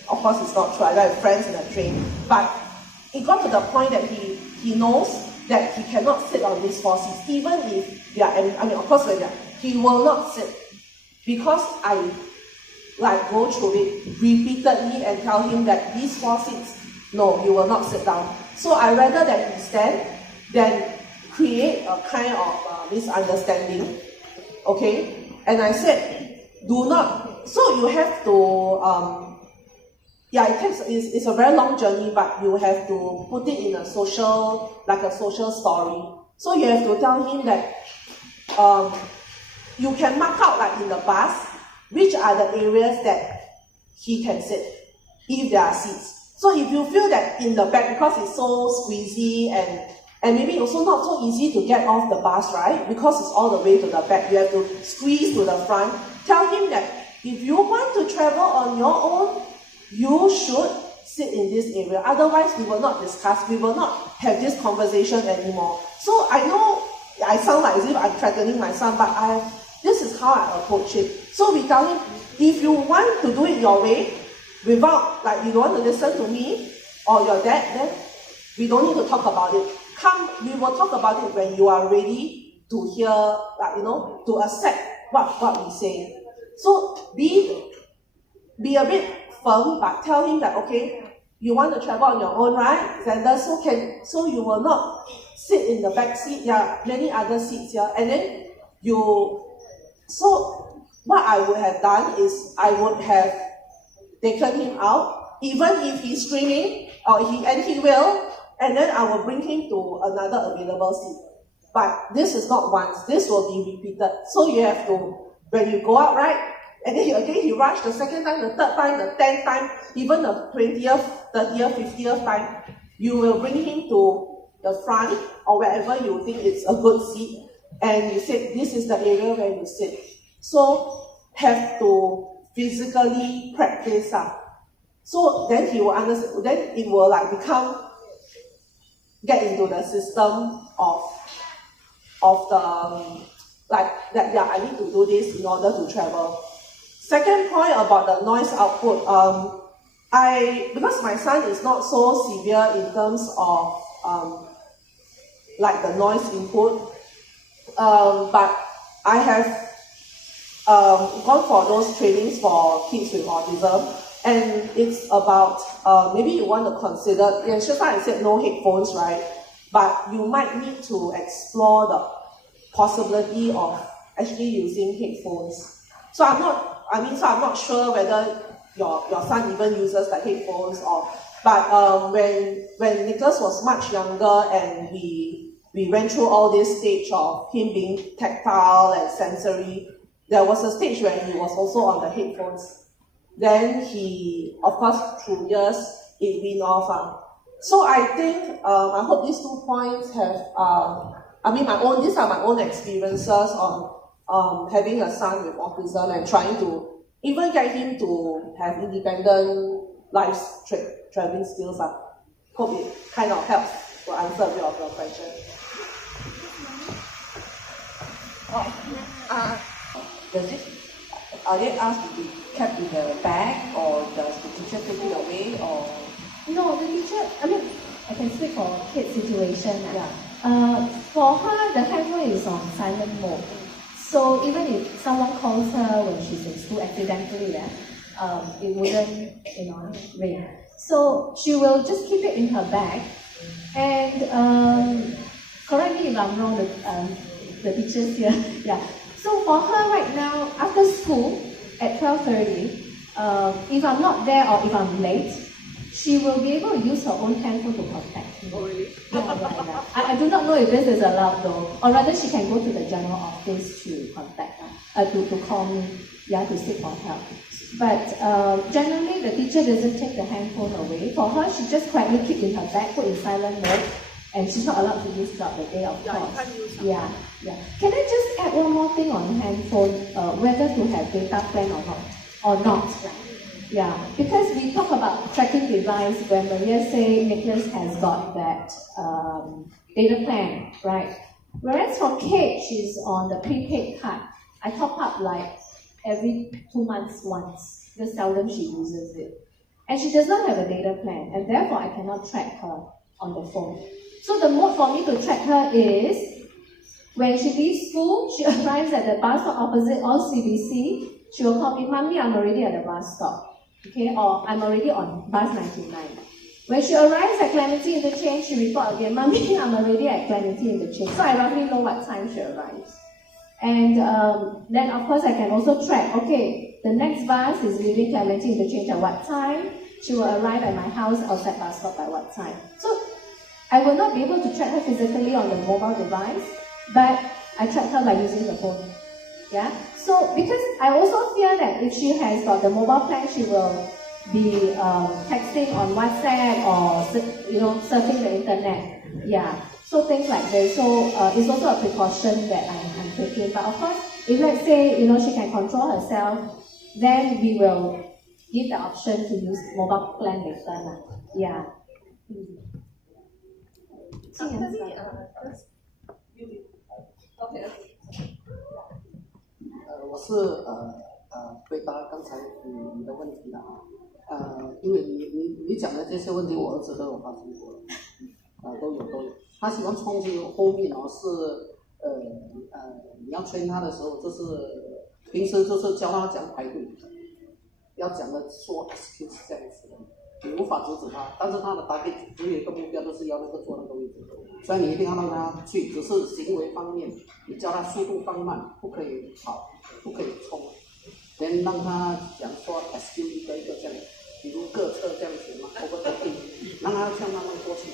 Of course, it's not true. I don't have friends in the train. But it got to the point that he knows that he cannot sit on these 4 seats, even if they are, of course, when he will not sit. Because I go through it repeatedly and tell him that these 4 seats, no, you will not sit down. So I rather that he stand than create a kind of misunderstanding. Okay? And I said, do not, so you have to, it's a very long journey, but you have to put it in a social story. So you have to tell him that you can mark out, like in the bus, which are the areas that he can sit, if there are seats. So if you feel that in the back, because it's so squeezy And maybe also not so easy to get off the bus, right? Because it's all the way to the back. You have to squeeze to the front. Tell him that if you want to travel on your own, you should sit in this area. Otherwise, we will not discuss, we will not have this conversation anymore. So I know I sound like as if I'm threatening my son, but this is how I approach it. So we tell him, if you want to do it your way, without, like, you don't want to listen to me or your dad, then we don't need to talk about it. We will talk about it when you are ready to hear, like, to accept what we say. So be a bit firm, but tell him that, okay, you want to travel on your own, right? Xander, so you will not sit in the back seat. There are many other seats here. And then so what I would have done is I would have taken him out, even if he's screaming, and he will, and then I will bring him to another available seat. But this is not once, this will be repeated. So you have to, when you go out, right? And then again he rushed the second time, the third time, the 10th time, even the 20th, 30th, 50th time, you will bring him to the front or wherever you think it's a good seat, and you say, this is the area where you sit. So have to physically practice. So then he will understand, then it will like get into the system of the, like that, yeah, I need to do this in order to travel. Second point about the noise output, because my son is not so severe in terms of like the noise input, but I have gone for those trainings for kids with autism, and it's about, maybe you want to consider, yeah, just like I said, no headphones, right? But you might need to explore the possibility of actually using headphones. So I'm not sure whether your son even uses the headphones but when Nicholas was much younger and we went through all this stage of him being tactile and sensory, there was a stage when he was also on the headphones. Then he, of course, through years, it went off. So I think, I hope these 2 points have, these are my own experiences on having a son with autism and trying to even get him to have independent life traveling skills. Hope it kind of helps to answer your question. Are they asked to be kept in the bag, or does the teacher take it away, or? No, the teacher, I can speak for kids situation. Yeah. For her, the handphone is on silent mode. So even if someone calls her when she's in school accidentally, it wouldn't, ring. So she will just keep it in her bag. And correct me if I'm wrong, the teachers here. Yeah. So for her right now, after school at 12:30, if I'm not there or if I'm late, she will be able to use her own handphone to contact me. Oh, really? Yeah. I do not know if this is allowed though, or rather she can go to the general office to contact to call me, to seek for help. But generally the teacher doesn't take the handphone away. For her, she just quietly keep in her bag, put in silent mode, and she's not allowed to use throughout the day, of course. Yeah. Can I just add one more thing on handphone, whether to have data plan or not? Yeah, because we talk about tracking device when Maria say Nicholas has got that data plan, right? Whereas for Kate, she's on the prepaid card. I top up like every 2 months once, because seldom she uses it. And she does not have a data plan, and therefore I cannot track her on the phone. So the mode for me to track her is, when she leaves school, she arrives at the bus stop opposite OCBC, she will call me, Mommy, I'm already at the bus stop. Okay, or I'm already on bus 99. When she arrives at Clementi Interchange, she reports again, Mommy, I'm already at Clementi Interchange. So I roughly know what time she arrives. And then of course I can also track, okay, the next bus is leaving Clementi Interchange at what time? She will arrive at my house outside bus stop by what time? So I will not be able to track her physically on the mobile device, but I track her by using the phone. Yeah? So, because I also fear that if she has got the mobile plan, she will be texting on WhatsApp or surfing the internet. Yeah. So things like this. So it's also a precaution that I'm taking. But of course, if let's say she can control herself, then we will give the option to use mobile plan later. Yeah. OK。我是回答刚才你的问题了因为你讲的这些问题，我儿子都有发生过都有。他喜欢冲击后面是你要催他的时候，就是平时就是教他讲排队，要讲的说 excuse 这样子的，你无法阻止他，但是他的target只有一个目标，就是要那个坐那个位置，所以你一定要让他去，只是行为方面，你叫他速度放慢，不可以跑，不可以冲，连让他讲说 excuse 一个一个这样，比如各侧这样子嘛，或者让他这样慢慢过去，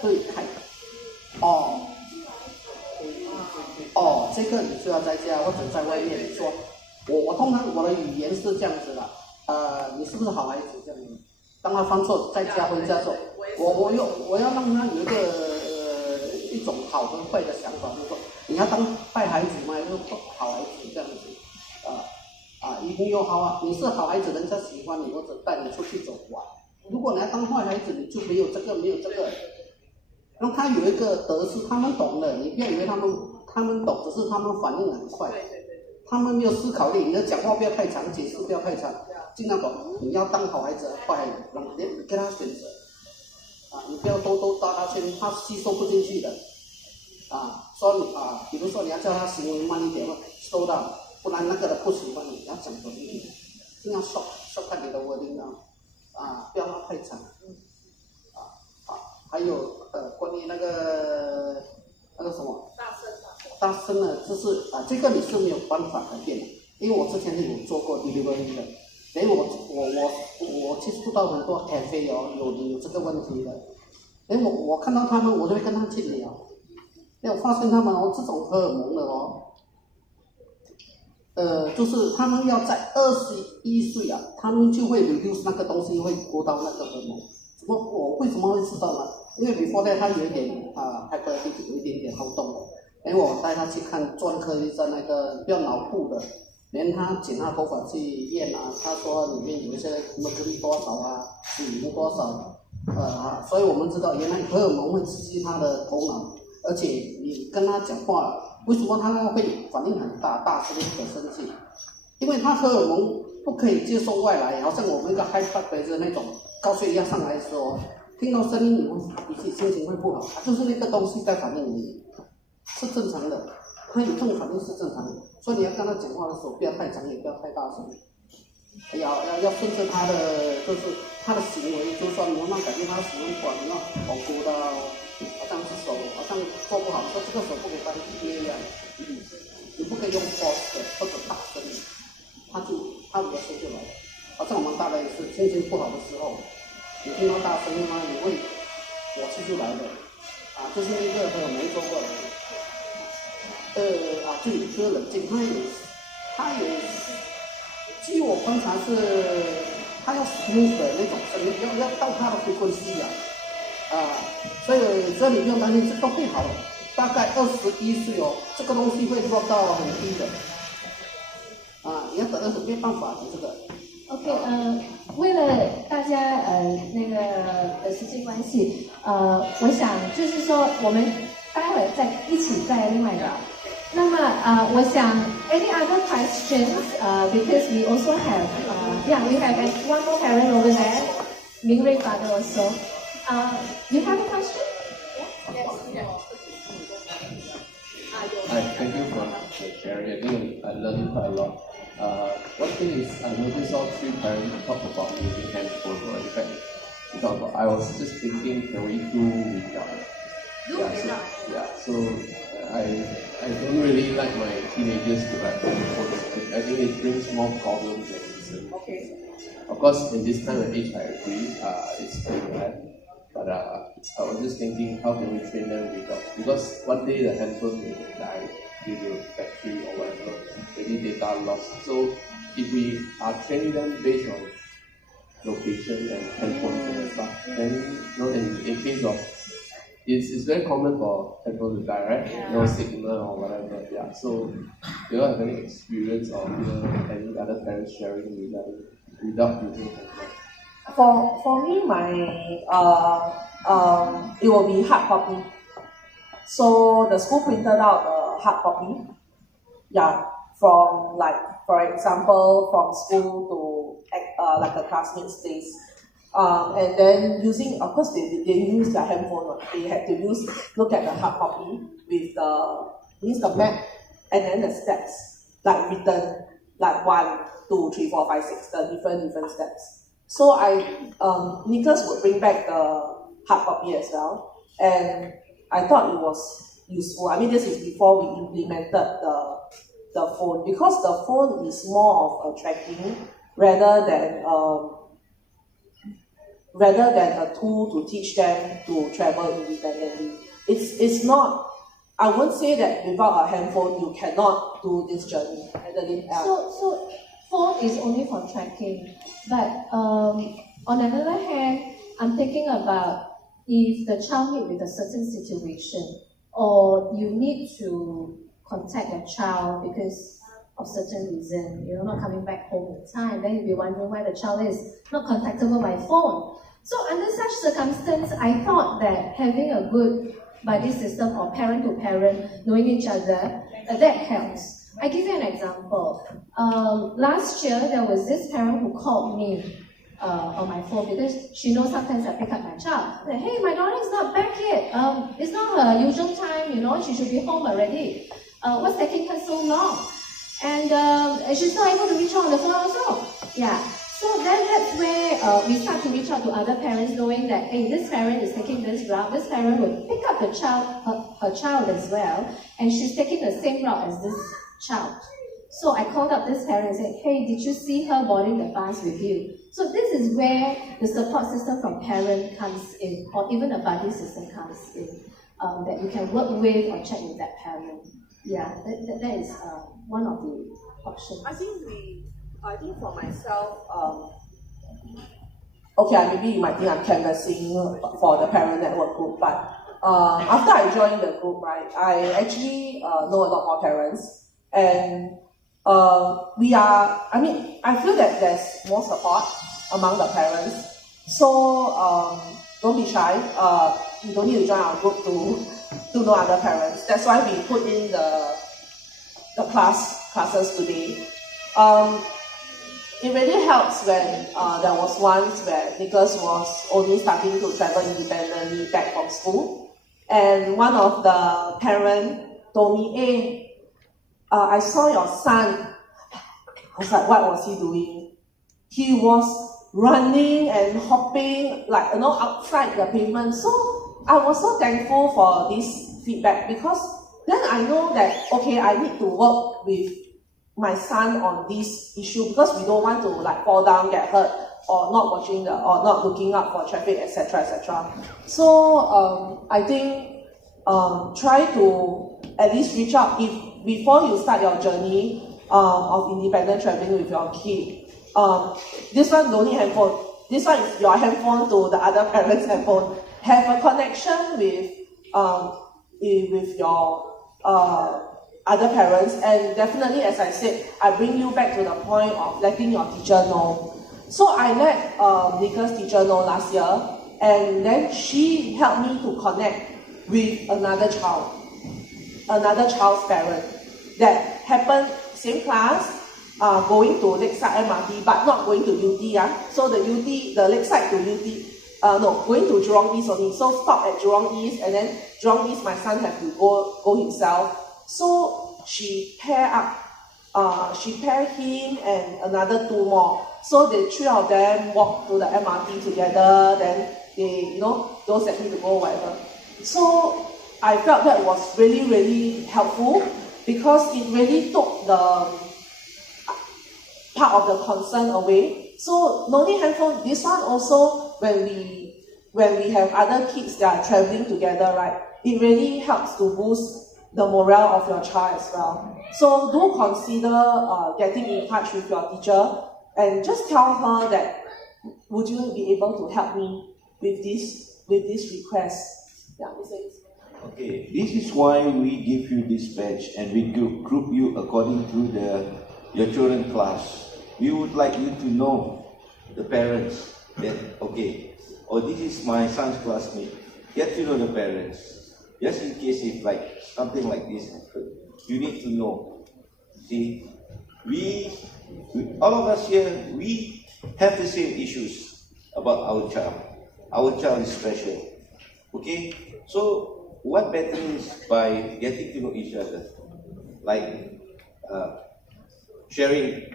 对，开，这个你就要在家或者在外面说。我通常我的语言是这样子的，你是不是好孩子这样子？当他犯错，在家回家做，我要让他有一个一种好跟坏的想法，就是说你要当坏孩子嘛，就是好孩子这样子，一定要好啊！你是好孩子，人家喜欢你或者带你出去走玩。如果你要当坏孩子，你就没有这个，让他有一个德式，他们懂的，你不要以为他们懂，只是他们反应很快。他们没有思考力，你的讲话不要太长，解释不要太长，尽量懂。你要当好孩子，坏孩子，你给他选择，你不要兜搭他圈，他吸收不进去的，比如说你要叫他行为慢一点，收到，不然那个人不喜欢你，要讲准一点，尽量少看你的wording不要拉太长，还有关于那个什么。大声呢，就是这个你是没有办法改变的，因为我之前有做过 delivery 的，所以我接触到很多 cafe 有这个问题的，我看到他们，我就会跟他去聊，我发现他们这种荷尔蒙的就是他们要在21岁他们就会 reduce 那个东西会过到那个荷尔蒙，我为什么会知道呢？因为 before that 他有一点hyperactive 有一点点好动的。我带他去看专科医生，那个比较脑部的，连他剪他头发去验他说里面有一些mercury多少水银多少，所以我们知道原来荷尔蒙会刺激他的头脑，而且你跟他讲话，为什么他会反应很大声很生气？因为他荷尔蒙不可以接受外来，好像我们一个 high blood pressure 那种高血压上来的时候，听到声音你会发脾气，心情会不好，就是那个东西在反应你。是正常的，他有这种反应是正常的，所以你要跟他讲话的时候，不要太长，也不要太大声，要顺着他的，就是他的行为，就是说你慢慢改变他的使用法，你要保护到，好像是手，好像做不好，说这个手不可以当捏一样，你不可以用 force 的或者大声的，他的声就来了。好像我们大人也是心情不好的时候，你听到大声音吗？你会火气就来了。这是一个没做过的，就是冷静，他有，据我观察是，他要 smooth 的那种声音，要到他的frequency所以你不用担心，这都会好的，大概21岁这个东西会做到很低的，你要等20没办法这个。OK， 为了大家那个的时间关系，我想就是说我们待会再一起再另外聊。那么我想 any other questions? Because we also have we have one more parent over there, Ming Rui father also. You have a question? Yes. Hi, thank you for sharing. I think I learned quite a lot. One thing is I noticed all three parents talk about using handphone. In fact, I was just thinking, can we do without? So I don't really like my teenagers to have handphones. I think it brings more problems than reason. Okay. Of course, in this kind of age, I agree. It's pretty bad. But I was just thinking, how can we train them without? Because one day the handphone may die due to battery or whatever, maybe data loss. So if we are training them based on location and handphones and stuff, then in case of it's very common for handphone to die, right? No signal or whatever. Yeah. So do you have any experience or any other parents sharing without using handphone? For me, it will be hard copy. So the school printed out a hard copy. Yeah, from like, for example, from school to like a classmate's place. And then using, of course, they use their handphone. They had to look at the hard copy with the map and then the steps, like written, like 1, 2, 3, 4, 5, 6, the different steps. So Nicholas would bring back the hard copy as well, and I thought it was useful. I mean, this is before we implemented the phone, because the phone is more of a tracking rather than a tool to teach them to travel independently. It's not. I won't say that without a handphone you cannot do this journey. So phone is only for tracking, but on another hand, I'm thinking about if the child meet with a certain situation, or you need to contact your child because of certain reason, you're not coming back home in time, then you'll be wondering why the child is not contactable by phone. So under such circumstance, I thought that having a good buddy system or parent to parent, knowing each other, that helps. I give you an example. Last year, there was this parent who called me on my phone because she knows sometimes I pick up my child. Like, hey, my daughter is not back yet. It's not her usual time, she should be home already. What's taking her so long? And she's not able to reach out on the phone also. Yeah. So then that's where we start to reach out to other parents, knowing that, hey, this parent is taking this route. This parent would pick up the child, her child as well, and she's taking the same route as this child. So I called up this parent and said, hey, did you see her boarding the bus with you? So this is where the support system from parent comes in, or even a buddy system comes in, that you can work with or check with that parent. Yeah, that is one of the options. I think for myself, okay, maybe you might think I'm canvassing for the parent network group, but after I joined the group, right, I actually know a lot more parents, and I feel that there's more support among the parents. So don't be shy. You don't need to join our group to know other parents. That's why we put in the classes today. It really helps when there was once where Nicholas was only starting to travel independently back from school, and one of the parents told me, hey, I saw your son. I was like, what was he doing? He was running and hopping outside the pavement. So I was so thankful for this feedback, because then I know that, okay, I need to work with my son on this issue, because we don't want to fall down, get hurt, or not watching or not looking out for traffic, etc., etc. So I think try to at least reach out before you start your journey of independent traveling with your kid. This one don't need handphone. This one is your handphone to the other parent's handphone. Have a connection with your other parents, and definitely, as I said, I bring you back to the point of letting your teacher know. So I let Nicholas' teacher know last year, and then she helped me to connect with another child's parent that happened same class, going to Lakeside MRT, but not going to UT. So the Lakeside to UT, going to Jurong East only. So stop at Jurong East, and then Jurong East, my son had to go himself. So she paired him and another 2 more. So the 3 of them walked to the MRT together, then they, those that need to go, whatever. So I felt that was really, really helpful, because it really took the part of the concern away. So no need handphone. This one also, when we have other kids that are traveling together, right, it really helps to boost the morale of your child as well. So do consider getting in touch with your teacher and just tell her that, would you be able to help me with this request? Yeah, it says. Okay, this is why we give you this badge and we group you according to your children class. We would like you to know the parents that, okay, oh, this is my son's classmate. Get to know the parents. Just in case if like something like this happens, you need to know. See, we all of us here, we have the same issues about our child. Our child is special. Okay? So, what better is by getting to know each other? Like sharing,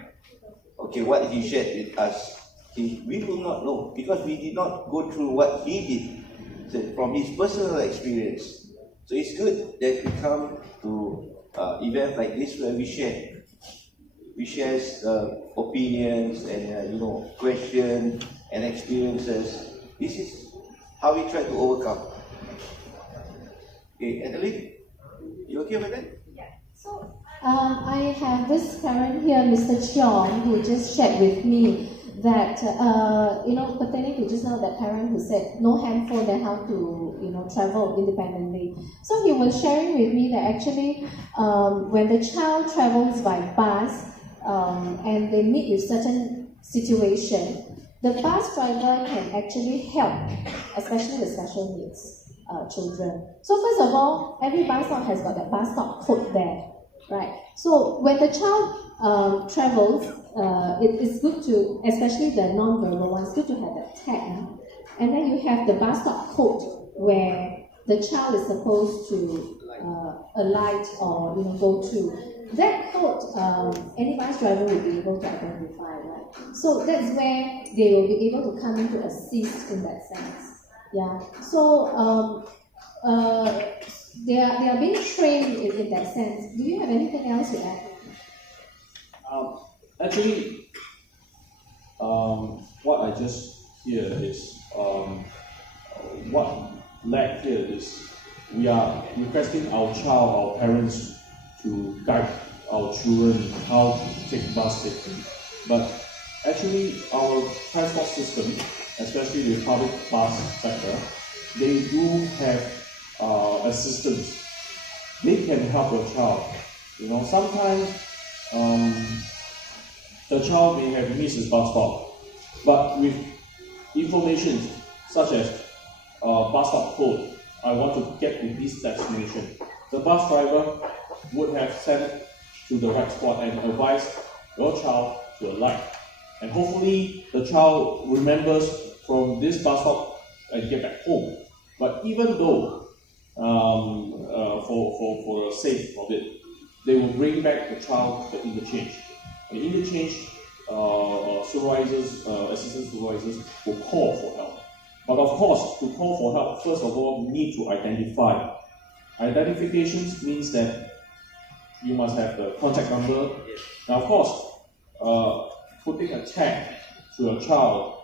okay, what he shared with us. We will not know because we did not go through what he did from his personal experience. So, it's good that we come to events like this where we share. We share opinions and questions and experiences. This is how we try to overcome. Okay, Adeline, you okay with that? So, I have this parent here, Mr. Cheong, who just shared with me that, pertaining to just now that parent who said no handphone, then how to, travel independently. So he was sharing with me that actually, when the child travels by bus and they meet with certain situation, the bus driver can actually help, especially the special needs children. So first of all, every bus stop has got that bus stop code there, right? So when the child travels, it is good to, especially the non-verbal ones, good to have that tag. And then you have the bus stop code where the child is supposed to alight or go to. That code, any bus driver will be able to identify, right? So that's where they will be able to come in to assist in that sense. Yeah. So they are being trained in that sense. Do you have anything else to add? Actually, what I just hear is what lack here is we are requesting our child, our parents, to guide our children how to take bus safely. But actually, our transport system, especially the public bus sector, they do have assistance. They can help your child. Sometimes the child may have missed his bus stop, but with information such as bus stop code, I want to get to this destination, the bus driver would have sent to the right spot and advise your child to alight. And hopefully the child remembers from this bus stop and get back home. But even though, for the sake of it, they will bring back the child to the interchange. The interchange supervisors, assistant supervisors will call for help. But of course, to call for help, first of all, we need to identify. Identifications means that you must have the contact number. Now, of course, putting a tag to a child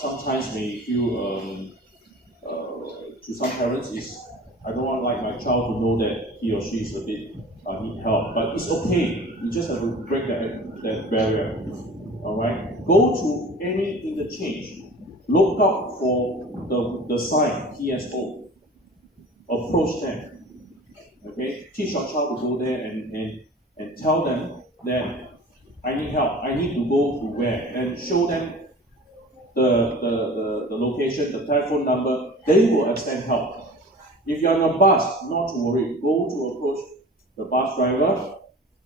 sometimes may feel, to some parents, is I don't want like my child to know that he or she is a bit need help. But it's okay. You just have to break that barrier. All right. Go to any interchange. Look out for the sign TSO. Approach them. Okay, teach your child to go there and tell them that I need help. I need to go to where, and show them the location, the telephone number. They will extend help. If you're on a bus, not to worry. Go to approach the bus driver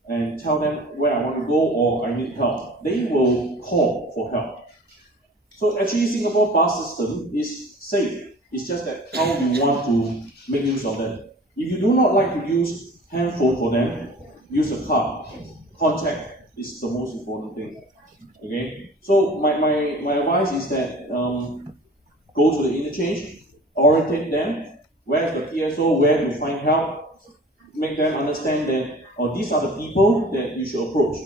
and tell them where I want to go or I need help. They will call for help. So actually, Singapore bus system is safe. It's just that how we want to make use of them. If you do not like to use handphone for them, use a card. Contact is the most important thing. Okay. So my advice is that go to the interchange, orientate them. Where is the TSO? Where to find help? Make them understand that these are the people that you should approach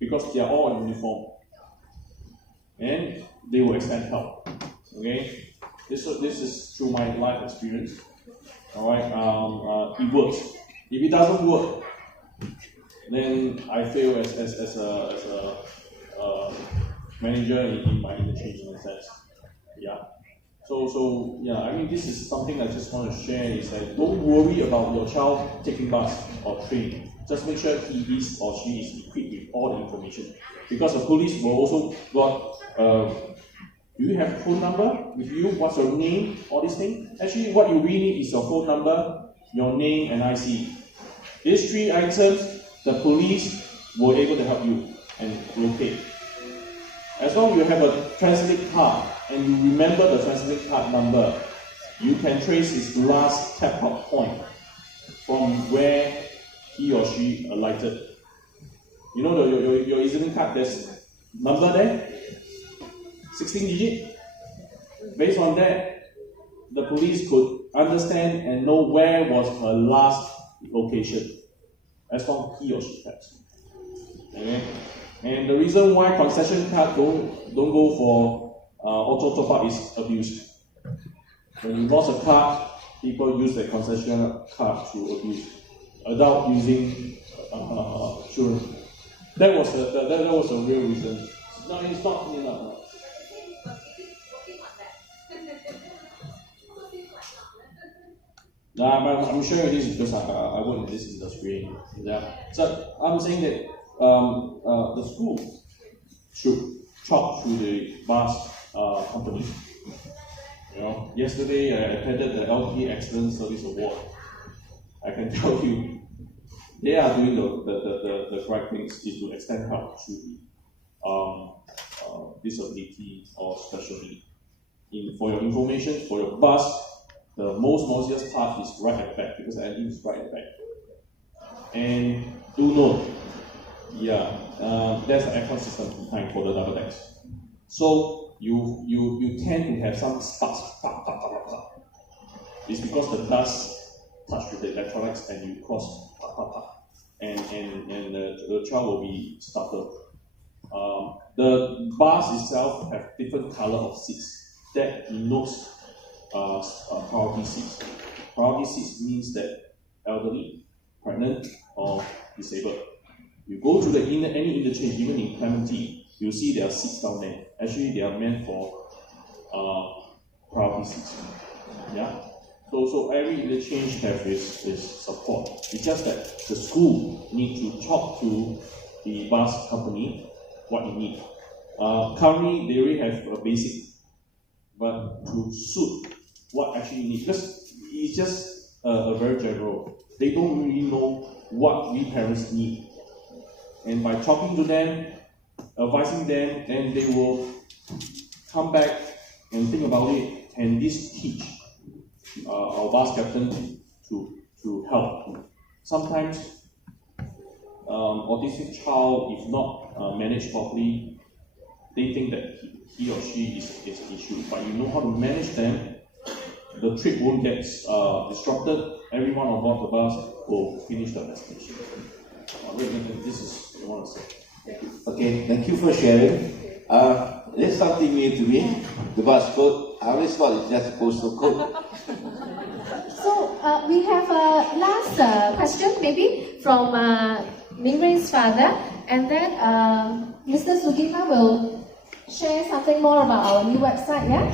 because they are all in uniform, and they will extend help. Okay. This is through my life experience. All right, it works. If it doesn't work, then I fail as a manager in my interchange in a sense. Yeah. So yeah, I mean, this is something I just want to share, is that don't worry about your child taking bus or train. Just make sure he is or she is equipped with all the information. Because the police will also got, do you have a phone number with you? What's your name? All these things. Actually, what you really need is your phone number, your name, and IC. These 3 items, the police will able to help you and locate. As long as you have a translate card and you remember the translate card number, you can trace his last tap-out point from where he or she alighted. You know your EZ-Link card, there's number there, 16 digit. Based on that, the police could understand and know where was her last location, as long as he or she taps. Okay? And the reason why concession card don't go for auto top up is abuse. When you lost a card, people use the concession card to abuse. Adult using children. That was the real reason. No, it's not. You know. I'm sharing this because I work in this industry. Yeah. So I'm saying that the school should talk to the bus company. You know, yesterday I attended the LP Excellence Service Award. I can tell you, they are doing the correct things is to extend help to disability or special need. For your information, for your bus, the most noisiest part is right at the back, because the engine is right at the back. And do note, there's an aircon system behind for the double decks. So you tend to have some sparks. It's because the dust touch with the electronics and you cross and the child will be startled. The bus itself have different color of seats that denotes priority seats. Priority seats means that elderly, pregnant, or disabled. You go to any interchange, even in Clementi, you see there are seats down there. Actually, they are meant for priority seats. Yeah. So every interchange have its support. It's just that the school need to talk to the bus company what you need. Currently, they already have a basic, but to suit what actually you need, because it's just a very general. They don't really know what we parents need. And by talking to them, advising them, then they will come back and think about it, and this teach our bus captain to help. Sometimes autistic child, if not managed properly, they think that he or she is an issue. But you know how to manage them, the trip won't get disrupted. Everyone on board the bus will finish the destination. This is what I want to say. Thank you. Okay, thank you for sharing. There's something new to me. The bus code. I always thought it's just a postal code. So we have a last question, maybe from Mingray's father, and then Mr. Sugima will share something more about our new website. Yeah.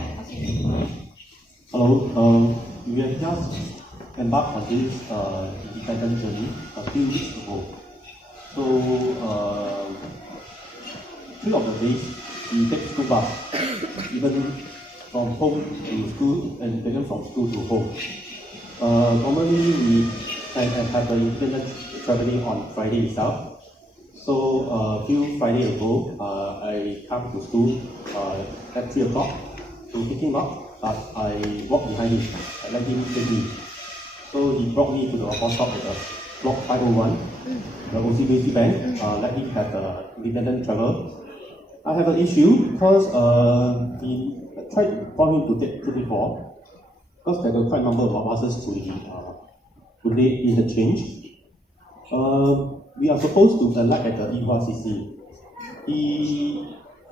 Hello. We have just embarked on this independent journey a few weeks ago. So 3 of the days we take school bus, even from home to school and taken from school to home. Normally we have the independent traveling on Friday itself. So a few Friday ago, I come to school at 3 o'clock to pick him up, but I walked behind him. I let him take me. So he brought me to the bus stop at block 501, the OCBC Bank, let him have the independent travel. I have an issue because we tried for him to take 234, because there were quite a number of buses to the interchange. We are supposed to alight at the EYCC.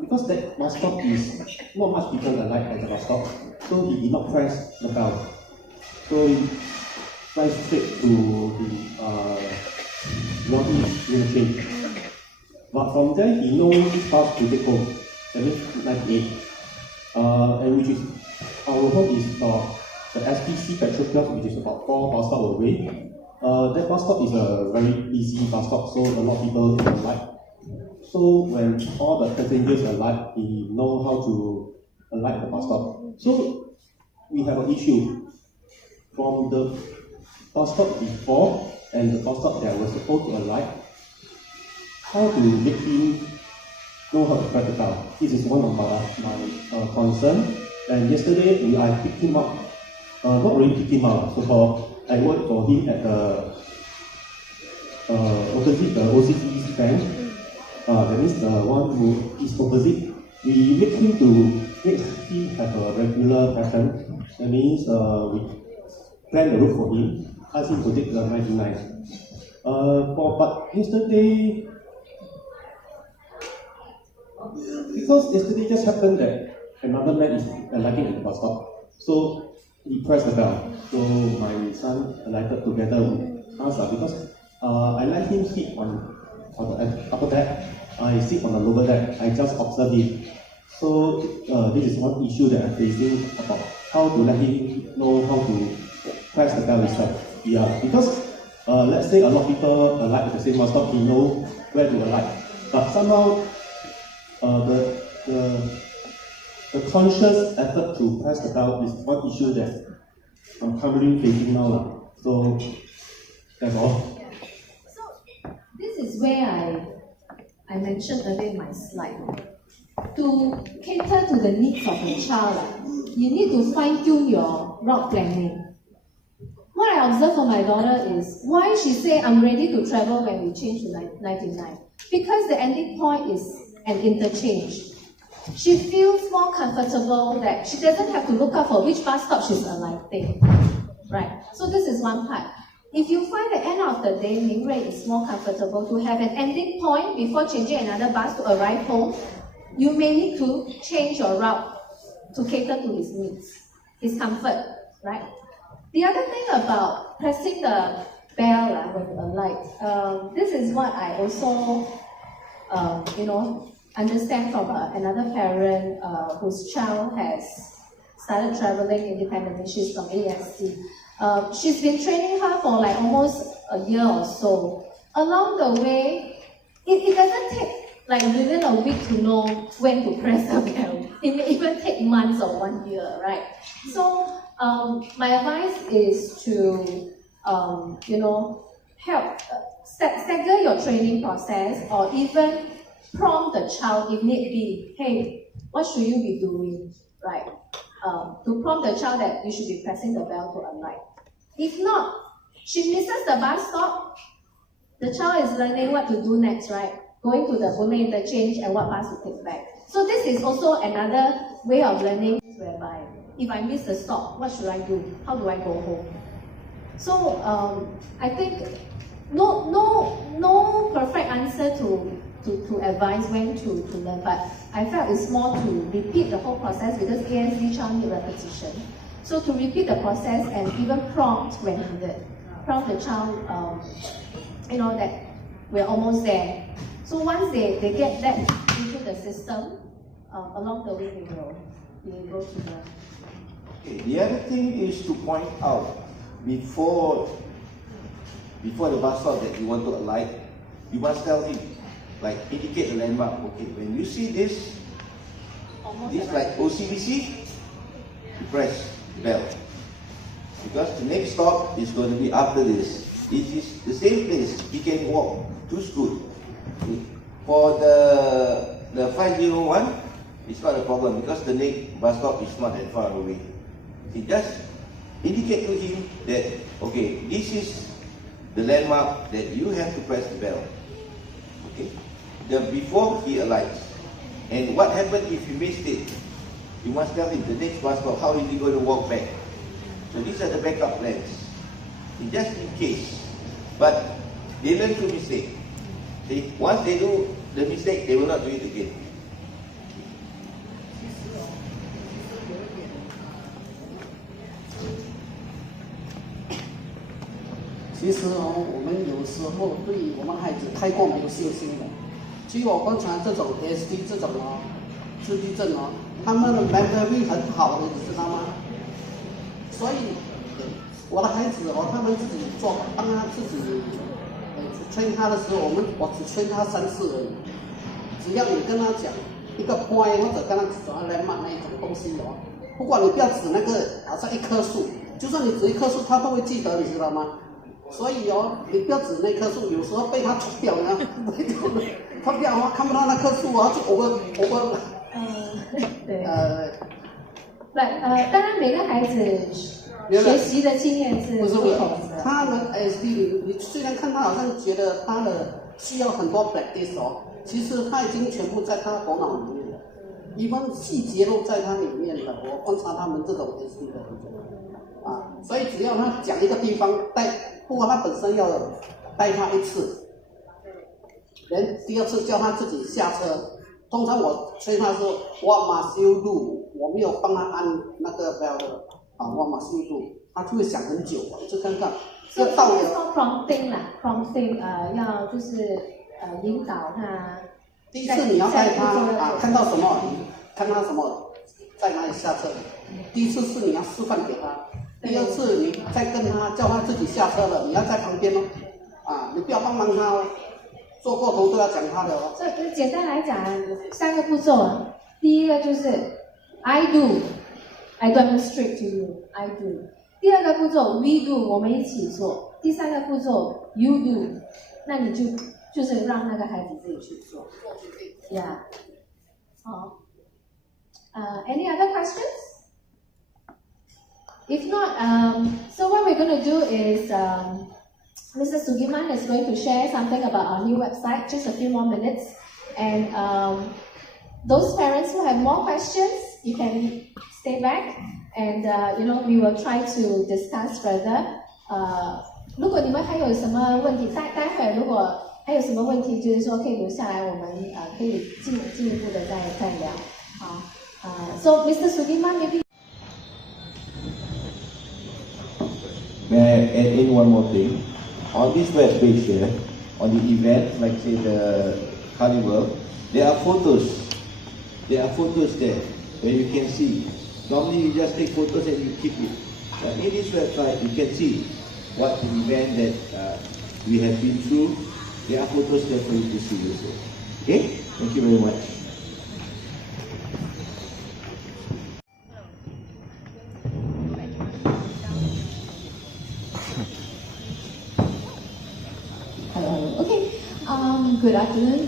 Because that bus stop is not much people alight at the bus stop, so he did not press the bell. So he flies straight to the northeast interchange. But from there, he knows which bus to take home, that is 98, and which is our home is the SPC petrol kiosk, which is about 4 bus stops away. That bus stop is a very busy bus stop, so a lot of people alight. So when all the passengers alight, we know how to alight the bus stop. So we have an issue from the bus stop before and the bus stop that was supposed to alight. How to make him know how to press the bell? This is one of my concern. And yesterday I picked him up. Not really picked him up. So I worked for him at the opposite the OCBC bank. That means the one who is opposite. We make him have a regular pattern. That means we plan the route for him. Ask him to take the 99. But yesterday, because yesterday just happened that another man is alighting at the bus stop. So he pressed the bell. So my son alighted together with us because I let him sit on the upper deck. I sit on the lower deck. I just observe him. So this is one issue that I'm facing about how to let him know how to press the bell itself. Yeah, because let's say a lot of people alight at the same bus stop, he knows where to alight. But somehow the conscious effort to press the bell is one issue that I'm currently facing now. So that's all. So this is where I mentioned earlier in my slide. To cater to the needs of the child, you need to fine-tune your route planning. What I observed for my daughter is why she say I'm ready to travel when we change to 99. Because the ending point is an interchange. She feels more comfortable that she doesn't have to look out for which bus stop she's alighting. Right? So this is one part. If you find the end of the day, Mingwei is more comfortable to have an ending point before changing another bus to arrive home, you may need to change your route to cater to his needs, his comfort, right? The other thing about pressing the bell when you alight, this is what I also, understand from another parent whose child has started traveling independently. She's from ASC. She's been training her for like almost a year or so. Along the way, it doesn't take like within a week to know when to press the bell. It may even take months or 1 year, right? So my advice is to, help stagger your training process or even prompt the child if need be. Hey, what should you be doing, right? To prompt the child that you should be pressing the bell to alight. If not, she misses the bus stop. The child is learning what to do next, right? Going to the Boon Lay interchange and what bus to take back. So this is also another way of learning whereby if I miss the stop, what should I do? How do I go home? So I think no perfect answer to advise when to learn, but I felt it's more to repeat the whole process because ASD child need repetition. So to repeat the process and even prompt when needed. Prompt the child, that we're almost there. So once they get that into the system, along the way they will be able to learn. Okay, the other thing is to point out before the bus stop that you want to alight, you must tell him, like indicate the landmark. Okay, when you see this like OCBC, you press bell. Because the next stop is going to be after this. It is the same place. He can walk to school. Okay. For the 501, it's not a problem because the next bus stop is not that far away. You just indicate to him that, okay, this is the landmark that you have to press the bell. Okay? Before he alights. And what happens if you missed it? You must tell him the next bus stop, how is he going to walk back? So these are the backup plans. Just in case. But they learn through mistake. Once they do the mistake, they will not do it again. 其实我们有时候对我们孩子太过没有信心了。据我观察，这种 SD 这种自闭症哦，他们的 memory 很好的，你知道吗？所以我的孩子哦，他们自己做，当他自己劝他的时候，我只劝他3次而已。只要你跟他讲一个 point 或者跟他指来骂那一种东西哦，不过你不要指那个好像一棵树，就算你指一棵树，他都会记得，你知道吗？所以哦，你不要指那棵樹，有時候被他戳掉呢，戳掉的話看不到那棵樹啊，就over。对。当然每个孩子学习的经验是不同的。他们 SD， 你虽然看他好像觉得他的需要很多 practice 哦，其实他已经全部在他头脑里面了，一般细节都在他里面了。我观察他们这种 SD 的人啊，所以只要他讲一个地方带。不过他本身要带他1次，连第2次叫他自己下车。通常我催他说 What must you do？ 我没有帮他按那个 bell 的啊 ，What must you do？ 他就会想很久，一直看看。这到底 prompting 啦 ，prompting 要就是引导他。第1次你要带他看到什么，看他什么，在哪里下车。第1次是你要示范给他。第2次你再跟他叫他自己下车了，你要在旁边哦，你不要帮忙他哦，做过头都要讲他的哦。所以简单来讲，3个步骤第一个就是 I do，I demonstrate to you，I do。第2个步骤 we do， 我们一起做。第3个步骤 you do， 那你就是让那个孩子自己去做。Yeah。好。Any other questions? If not, so what we're going to do is Mr. Sugiman is going to share something about our new website, just a few more minutes. And those parents who have more questions, you can stay back and, we will try to discuss further. 如果你们还有什么问题，待会如果还有什么问题，就是说可以留下来，我们可以进一步的再聊。好，so Mr. Sugiman, maybe. May I add in one more thing? On this web page here, on the event, like say the carnival, there are photos. There are photos there where you can see. Normally you just take photos and you keep it. But in this website, you can see what the event that we have been through. There are photos there for you to see also. Okay? Thank you very much. Good afternoon,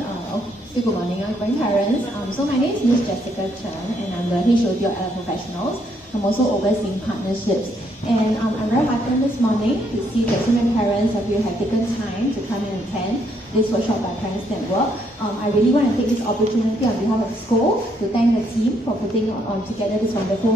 good morning, grandparents. So my name is Ms. Jessica Chen, and I'm the HOD of Adult Professionals. I'm also overseeing partnerships. And I'm very heartened this morning to see that so many parents of you have taken time to come and attend this workshop by Parents Network. I really want to take this opportunity on behalf of the school to thank the team for putting on together this wonderful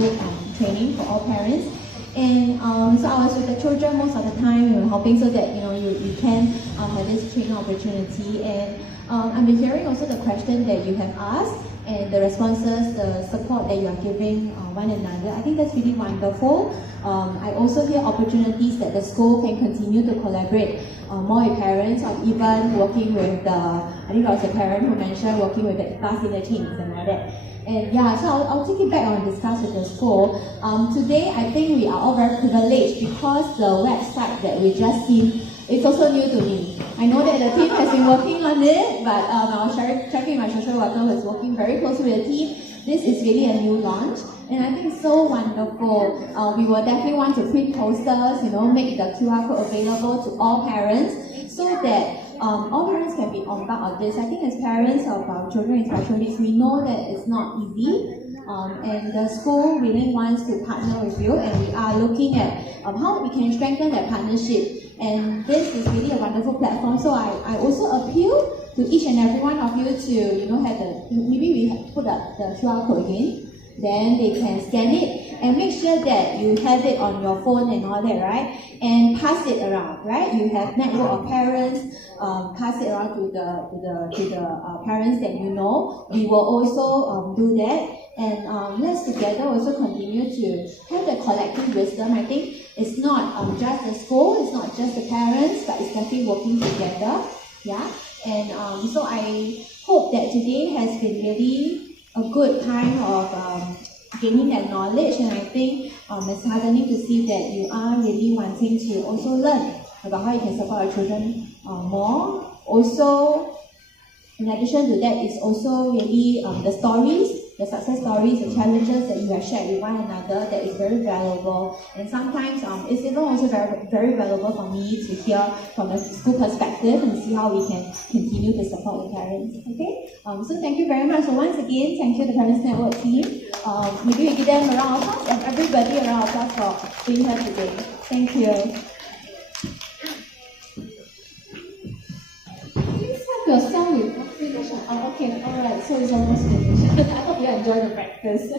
training for all parents. And so I was with the children most of the time, helping so that you can have this training opportunity. And I've been hearing also the question that you have asked and the responses, the support that you are giving one another. I think that's really wonderful. I also hear opportunities that the school can continue to collaborate more with parents, or even working with I think there was a parent who mentioned working with the bus interchanges and all that. And yeah, so I'll take it back and discuss with the school. Today, I think we are all very privileged because the website that we just seen is also new to me. I know that the team has been working on it, but I was checking my social worker who is working very closely with the team. This is really a new launch, and I think it's so wonderful. We will definitely want to print posters, make the QR code available to all parents so that all parents can be on board of this. I think as parents of children with special needs, we know that it's not easy. And the school really wants to partner with you, and we are looking at how we can strengthen that partnership. And this is really a wonderful platform. So I also appeal to each and every one of you to, have maybe we put up the QR code again. Then they can scan it and make sure that you have it on your phone and all that, right? And pass it around, right? You have network of parents, pass it around to the parents that you know. We will also do that, and let's together also continue to have the collective wisdom. I think it's not just the school, it's not just the parents, but it's definitely working together, yeah. And so I hope that today has been really a good time of gaining that knowledge, and I think it's heartening to see that you are really wanting to also learn about how you can support your children more. Also, in addition to that, it's also really the stories, the success stories, the challenges that you have shared with one another that is very valuable. And sometimes it's even also very, very valuable for me to hear from the school perspective and see how we can continue to support the parents. Okay? So thank you very much. So once again, thank you the Parents Network team. Maybe we give them a round of applause and everybody a round of applause for being here today. Thank you. Yourself with finish. Oh, okay, alright, so it's almost finished. I hope you enjoy the practice.